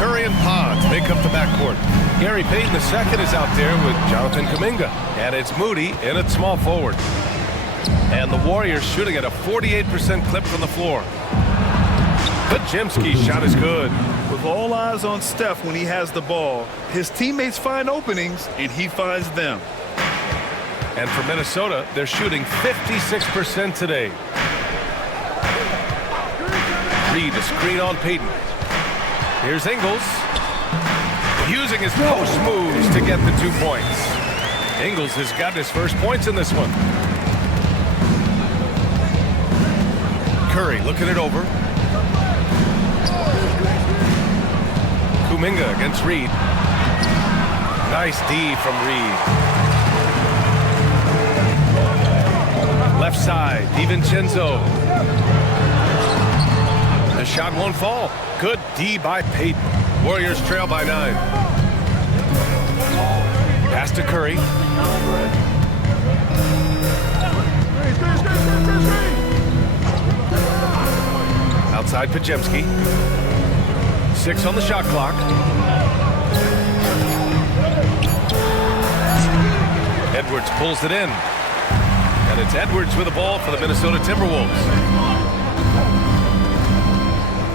Curry and Pods make up the backcourt. Gary Payton II is out there with Jonathan Kuminga. And it's Moody in at small forward. And the Warriors shooting at a 48% clip from the floor. Podziemski's shot is good. With all eyes on Steph when he has the ball, his teammates find openings, and he finds them. And for Minnesota, they're shooting 56% today. Reed a screen on Payton. Here's Ingles. Using his post moves to get the 2 points. Ingles has got his first points in this one. Curry looking it over. Kuminga against Reed. Nice D from Reed. Left side, DiVincenzo. The shot won't fall. Good D by Payton. Warriors trail by 9. Pass to Curry. Outside Podziemski. 6 on the shot clock. Edwards pulls it in. And it's Edwards with the ball for the Minnesota Timberwolves.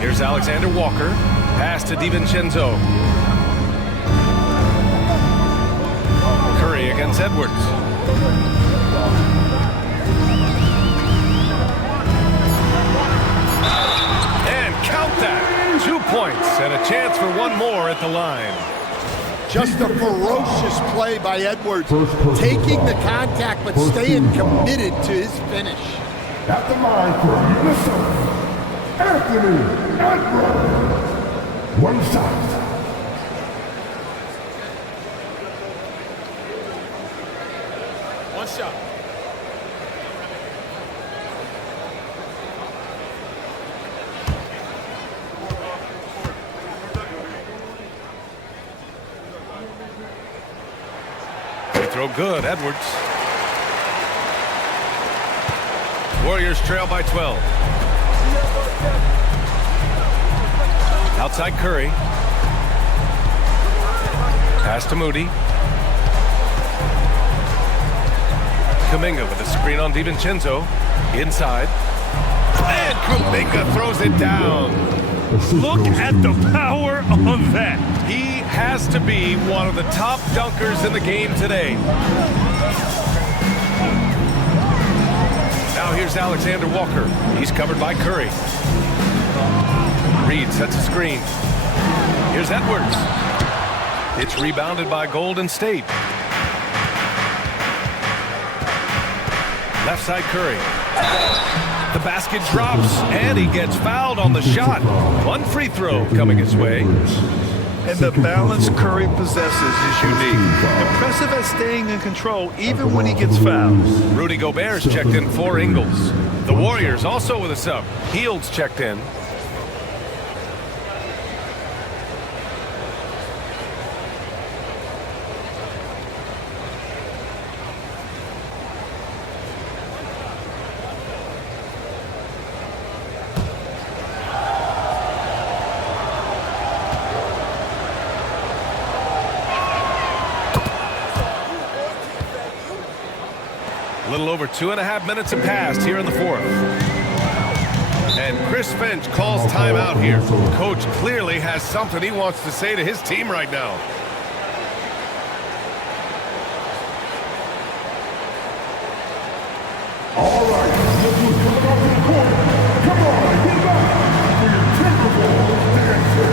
Here's Alexander Walker. Pass to DiVincenzo. Curry against Edwards. And count that. 2 points and a chance for one more at the line. Just a ferocious play by Edwards, taking the contact but staying committed to his finish. At the line for Minnesota, Anthony Edwards. One shot. One shot. Free throw good, Edwards. Warriors trail by 12. Outside Curry. Pass to Moody. Kuminga with a screen on DiVincenzo. Inside. And Kuminga throws it down. Look at the power of that. He has to be one of the top dunkers in the game today. Now here's Alexander Walker. He's covered by Curry. Reed sets a screen. Here's Edwards. It's rebounded by Golden State. Left side Curry. The basket drops, and he gets fouled on the shot. One free throw coming his way. And the balance Curry possesses is unique. Impressive at staying in control even when he gets fouled. Rudy Gobert's checked in for Ingles. The Warriors also with a sub. Fields checked in. A little over 2.5 minutes have passed here in the fourth. And Chris Finch calls timeout here. Coach clearly has something he wants to say to his team right now. All right, look who's coming off the court. Come on, get back for your Timberwolves dancer.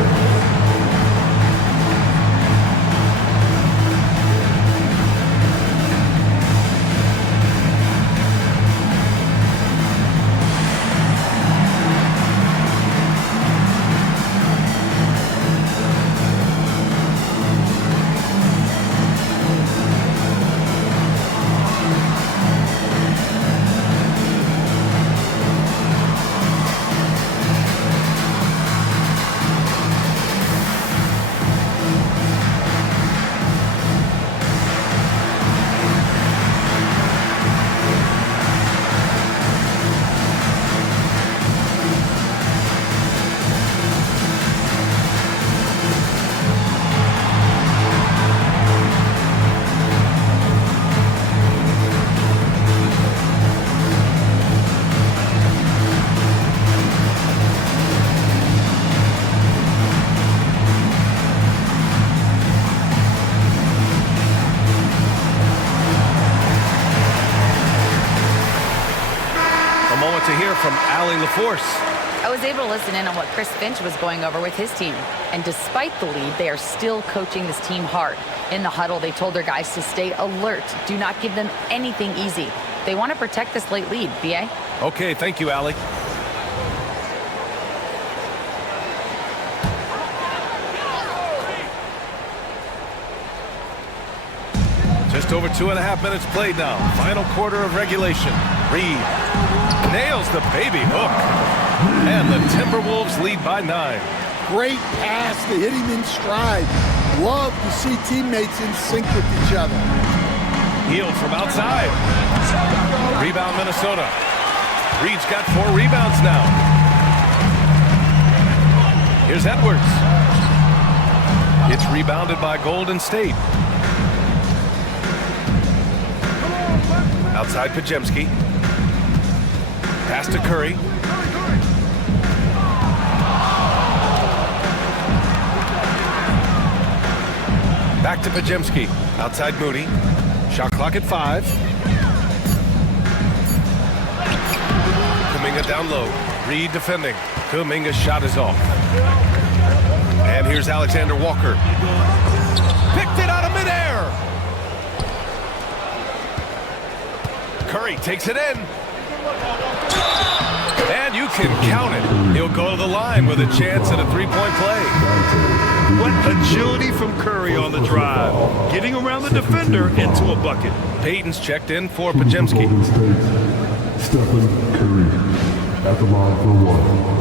To hear from Allie LaForce. I was able to listen in on what Chris Finch was going over with his team. And despite the lead, they are still coaching this team hard. In the huddle, they told their guys to stay alert. Do not give them anything easy. They want to protect this late lead, B.A. Okay, thank you, Allie. Just over 2.5 minutes played now. Final quarter of regulation. Reed nails the baby hook. And the Timberwolves lead by 9. Great pass to hit him in stride. Love to see teammates in sync with each other. Healed from outside. Rebound Minnesota. Reed's got 4 rebounds now. Here's Edwards. It's rebounded by Golden State. Outside Pajemski. Pass to Curry. Back to Pajemski. Outside Moody. Shot clock at 5. Kuminga down low. Reed defending. Kuminga's shot is off. And here's Alexander Walker. Picked it out of midair. Curry takes it in. And you can count it. It He'll go to the line with a chance at a three-point play. What agility from Curry on the drive. Getting around the defender into a bucket. Payton's checked in for Pajemski. Stephen Curry at the line for one.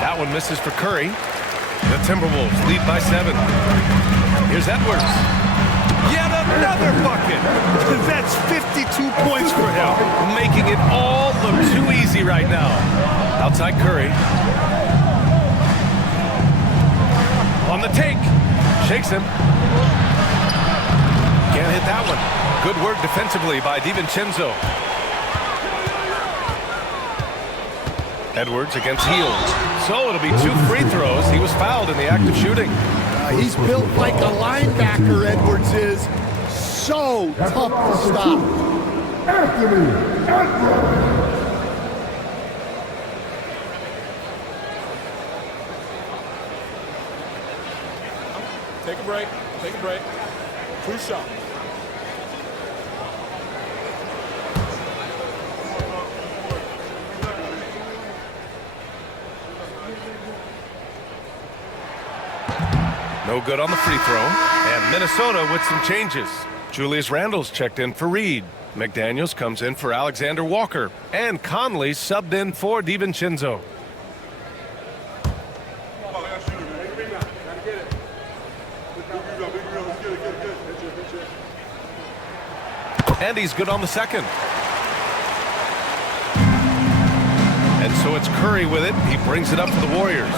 That one misses for Curry. The Timberwolves lead by 7. Here's Edwards. Yet another bucket. That's 52 points for him. Making it all look too easy right now. Outside Curry. On the take. Shakes him. Can't hit that one. Good work defensively by DiVincenzo. Edwards against Hield. So it'll be 2 free throws. He was fouled in the act of shooting. He's built like a linebacker, Edwards is. So tough to stop. Anthony Edwards. Take a break. Take a break. 2 shots. No good on the free throw. And Minnesota with some changes. Julius Randle's checked in for Reed. McDaniels comes in for Alexander Walker. And Conley subbed in for DiVincenzo. And he's good on the second. And so it's Curry with it. He brings it up for the Warriors.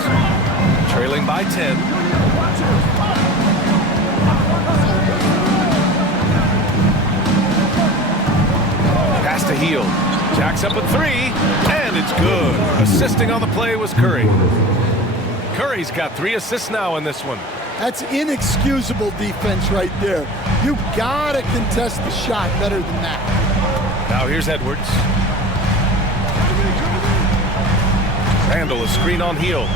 Trailing by 10. Pass to Hield. Jacks up a 3, and it's good. Assisting on the play was Curry. Curry's got 3 assists now in this one. That's inexcusable defense right there. You gotta contest the shot better than that. Now here's Edwards. Randle a screen on Hield.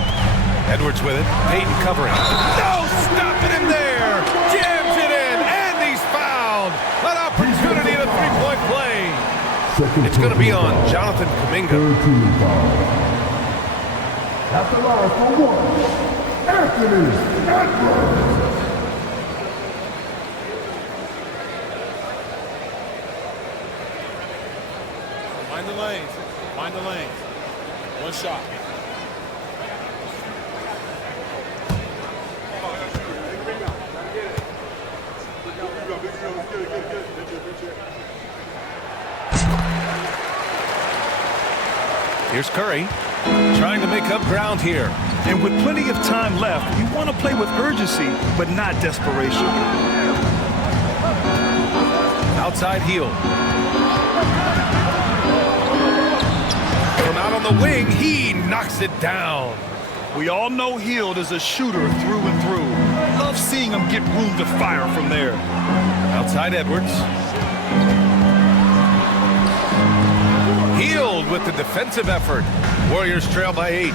Edwards with it. Payton covering. No, stopping him there. Jams it in, and he's fouled. An opportunity at a three-point play. It's going to be on Jonathan Kuminga. At the line for one, Anthony Edwards. Mind the lanes. Mind the lanes. 1 shot. Here's Curry, trying to make up ground here. And with plenty of time left, you want to play with urgency, but not desperation. Outside Hield. From out on the wing, he knocks it down. We all know Hield is a shooter through and through. Love seeing him get room to fire from there. Outside Edwards. Hield with the defensive effort. Warriors trail by 8.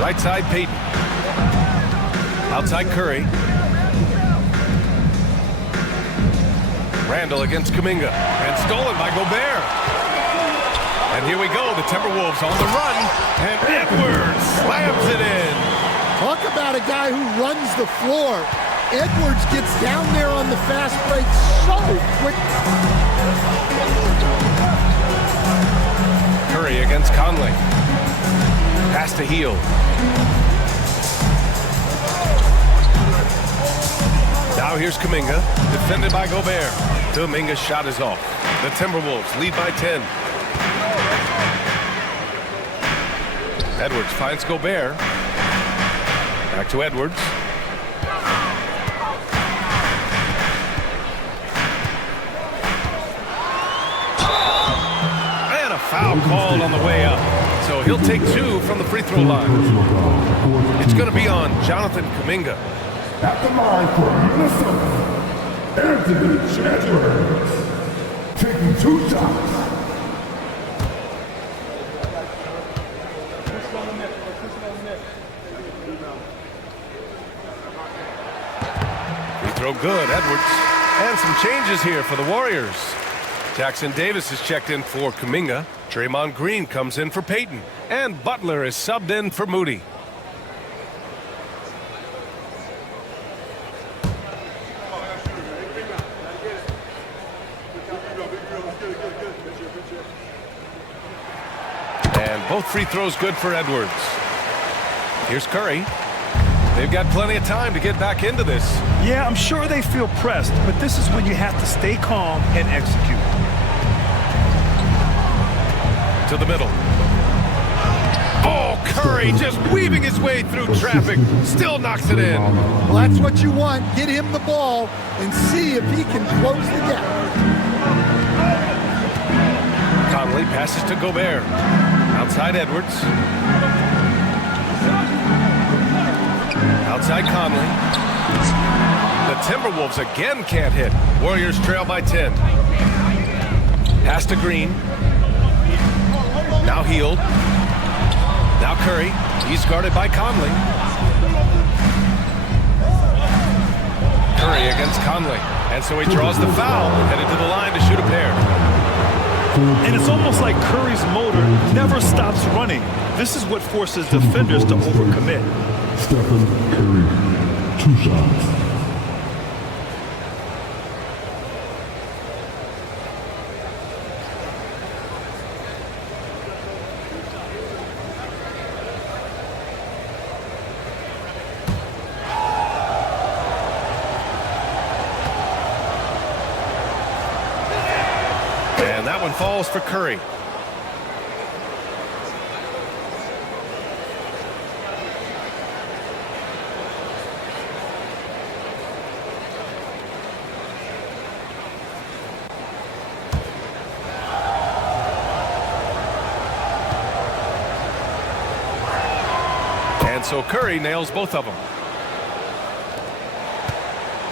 Right side Payton. Outside Curry. Randle against Kuminga. And stolen by Gobert. And here we go. The Timberwolves on the run. And Edwards slams it in. Talk about a guy who runs the floor. Edwards gets down there on the fast break so quick. Curry against Conley. Pass to Hield. Now here's Kuminga, defended by Gobert. Kuminga's shot is off. The Timberwolves lead by 10. Edwards finds Gobert. Back to Edwards. And a foul called on the way up. So he'll take 2 from the free throw line. It's going to be on Jonathan Kuminga. At the line for Minnesota, Anthony Edwards. Taking 2 shots. Free throw good, Edwards. And some changes here for the Warriors. Jackson Davis is checked in for Kuminga. Draymond Green comes in for Payton. And Butler is subbed in for Moody. And both free throws good for Edwards. Here's Curry. They've got plenty of time to get back into this. Yeah, I'm sure they feel pressed, but this is when you have to stay calm and execute. To the middle. Oh, Curry just weaving his way through traffic. Still knocks it in. Well, that's what you want. Get him the ball and see if he can close the gap. Conley passes to Gobert. Outside Edwards. Outside Conley. The Timberwolves again can't hit. Warriors trail by 10. Pass to Green. Now Hield. Now Curry. He's guarded by Conley. Curry against Conley. And so he draws the foul, headed to the line to shoot a pair. And it's almost like Curry's motor never stops running. This is what forces defenders to overcommit. Stephen Curry, 2 shots. And that one falls for Curry. And so Curry nails both of them.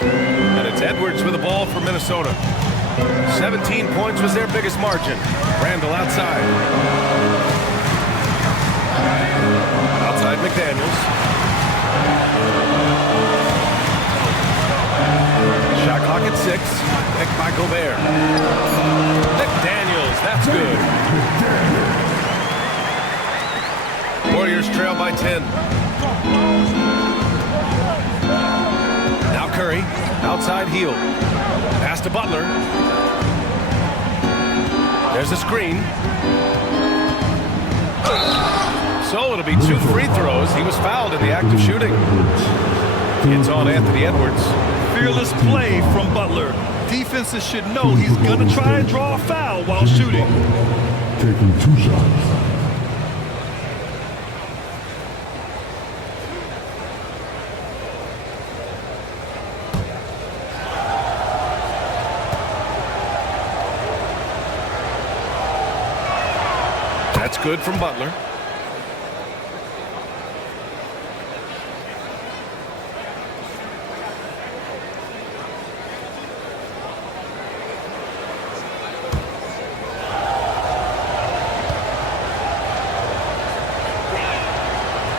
And it's Edwards with the ball for Minnesota. 17 points was their biggest margin. Randall outside. Outside McDaniels. Shot clock at 6. Picked by Gobert. McDaniels, that's good. Warriors trail by 10. Now Curry. Outside Hield. Pass to Butler. There's a screen. So it'll be 2 free throws. He was fouled in the act of shooting. It's on Anthony Edwards. Fearless play from Butler. Defenses should know he's going to try and draw a foul while shooting. Taking 2 shots. That's good from Butler.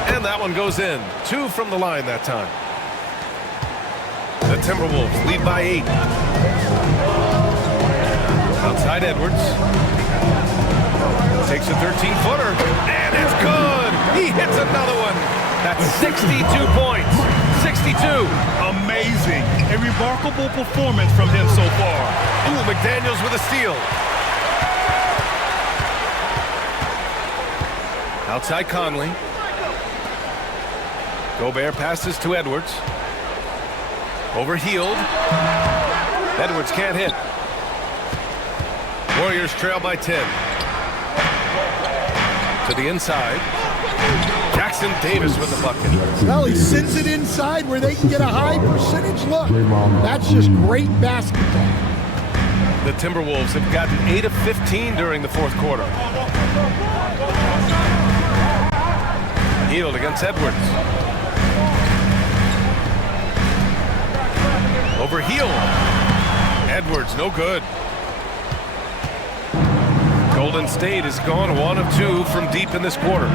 And that one goes in. 2 from the line that time. The Timberwolves lead by 8. Outside Edwards. Takes a 13-footer, and it's good! He hits another one! That's 62 points! 62! Amazing. A remarkable performance from him so far. Ooh, McDaniels with a steal. Outside Conley. Gobert passes to Edwards. Over Hield. Edwards can't hit. Warriors trail by 10. To the inside. Jackson Davis with the bucket. Well, he sends it inside where they can get a high percentage look. That's just great basketball. The Timberwolves have gotten 8 of 15 during the 4th quarter. Hield against Edwards. Over Hield. Edwards, no good. Golden State has gone 1 of 2 from deep in this quarter.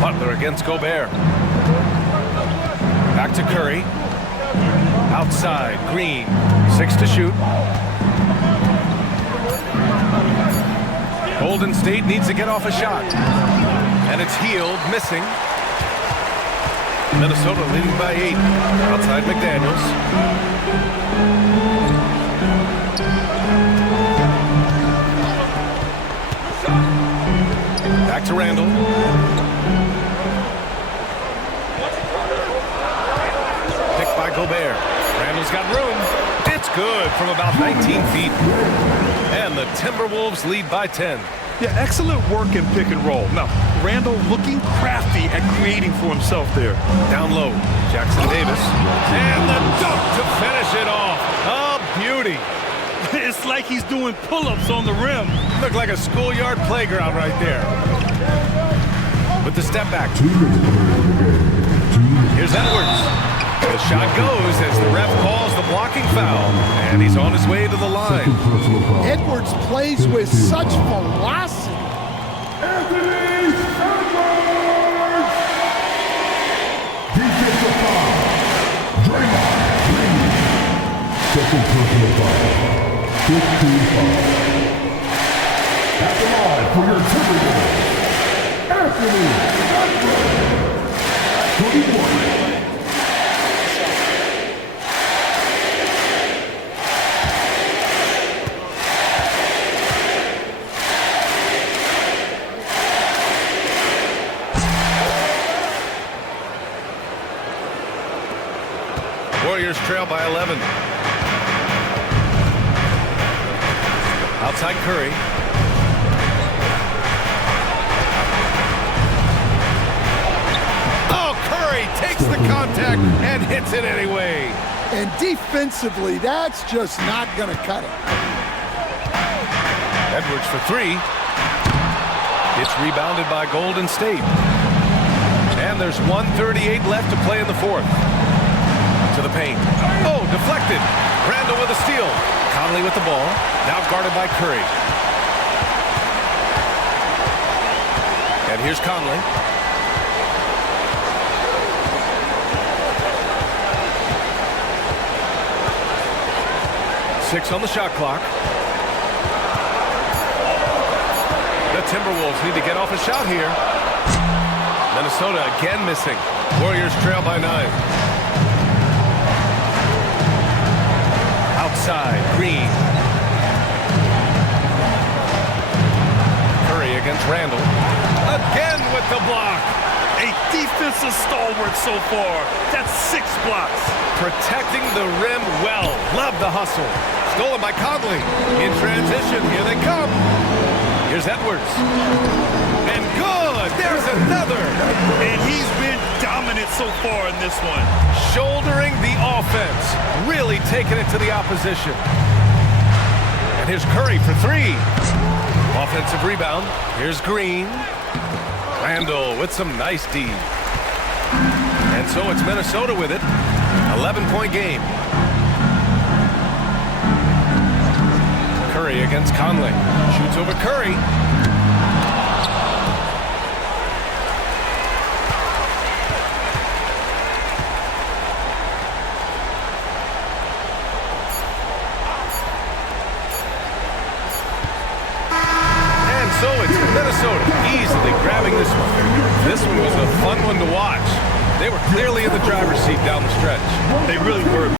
Butler against Gobert. Back to Curry. Outside, Green. 6 to shoot. Golden State needs to get off a shot. And it's Hield missing. Minnesota leading by 8. Outside McDaniels. Back to Randall. Picked by Gobert. Randall's got room. It's good from about 19 feet. And the Timberwolves lead by 10. Yeah, excellent work in pick and roll. Now, Randall looking crafty at creating for himself there. Down low, Jackson Davis. And the dunk to finish it off. A beauty. It's like he's doing pull-ups on the rim. Looked like a schoolyard playground right there. With the step back. Here's Edwards. The shot goes as the ref calls the blocking foul. And he's on his way to the line. Edwards plays with such velocity. Anthony Edwards! Defensive foul. Draymond Green. Second personal foul. 15 foul. At the line for your Timberwolves, Anthony Edwards. 21. Warriors trail by 11. Outside Curry. Oh, Curry takes the contact and hits it anyway. And defensively, that's just not going to cut it. Edwards for 3. It's rebounded by Golden State. And there's 1:38 left to play in the fourth. To the paint. Oh, deflected. Randall with a steal. Conley with the ball. Now guarded by Curry. And here's Conley. Six on the shot clock. The Timberwolves need to get off a shot here. Minnesota again missing. Warriors trail by 9. Outside, Green. Curry against Randall. Again with the block. A defensive stalwart so far. That's 6 blocks. Protecting the rim well. Love the hustle. Stolen by Conley. In transition, here they come. Here's Edwards. And good. There's another. And he's been dominant so far in this one. Shouldering the offense. Really taking it to the opposition. And here's Curry for 3. Offensive rebound. Here's Green. Randall with some nice D. And so it's Minnesota with it. 11-point game. Curry against Conley. Shoots over Curry. So it's Minnesota easily grabbing this one. This one was a fun one to watch. They were clearly in the driver's seat down the stretch. They really were.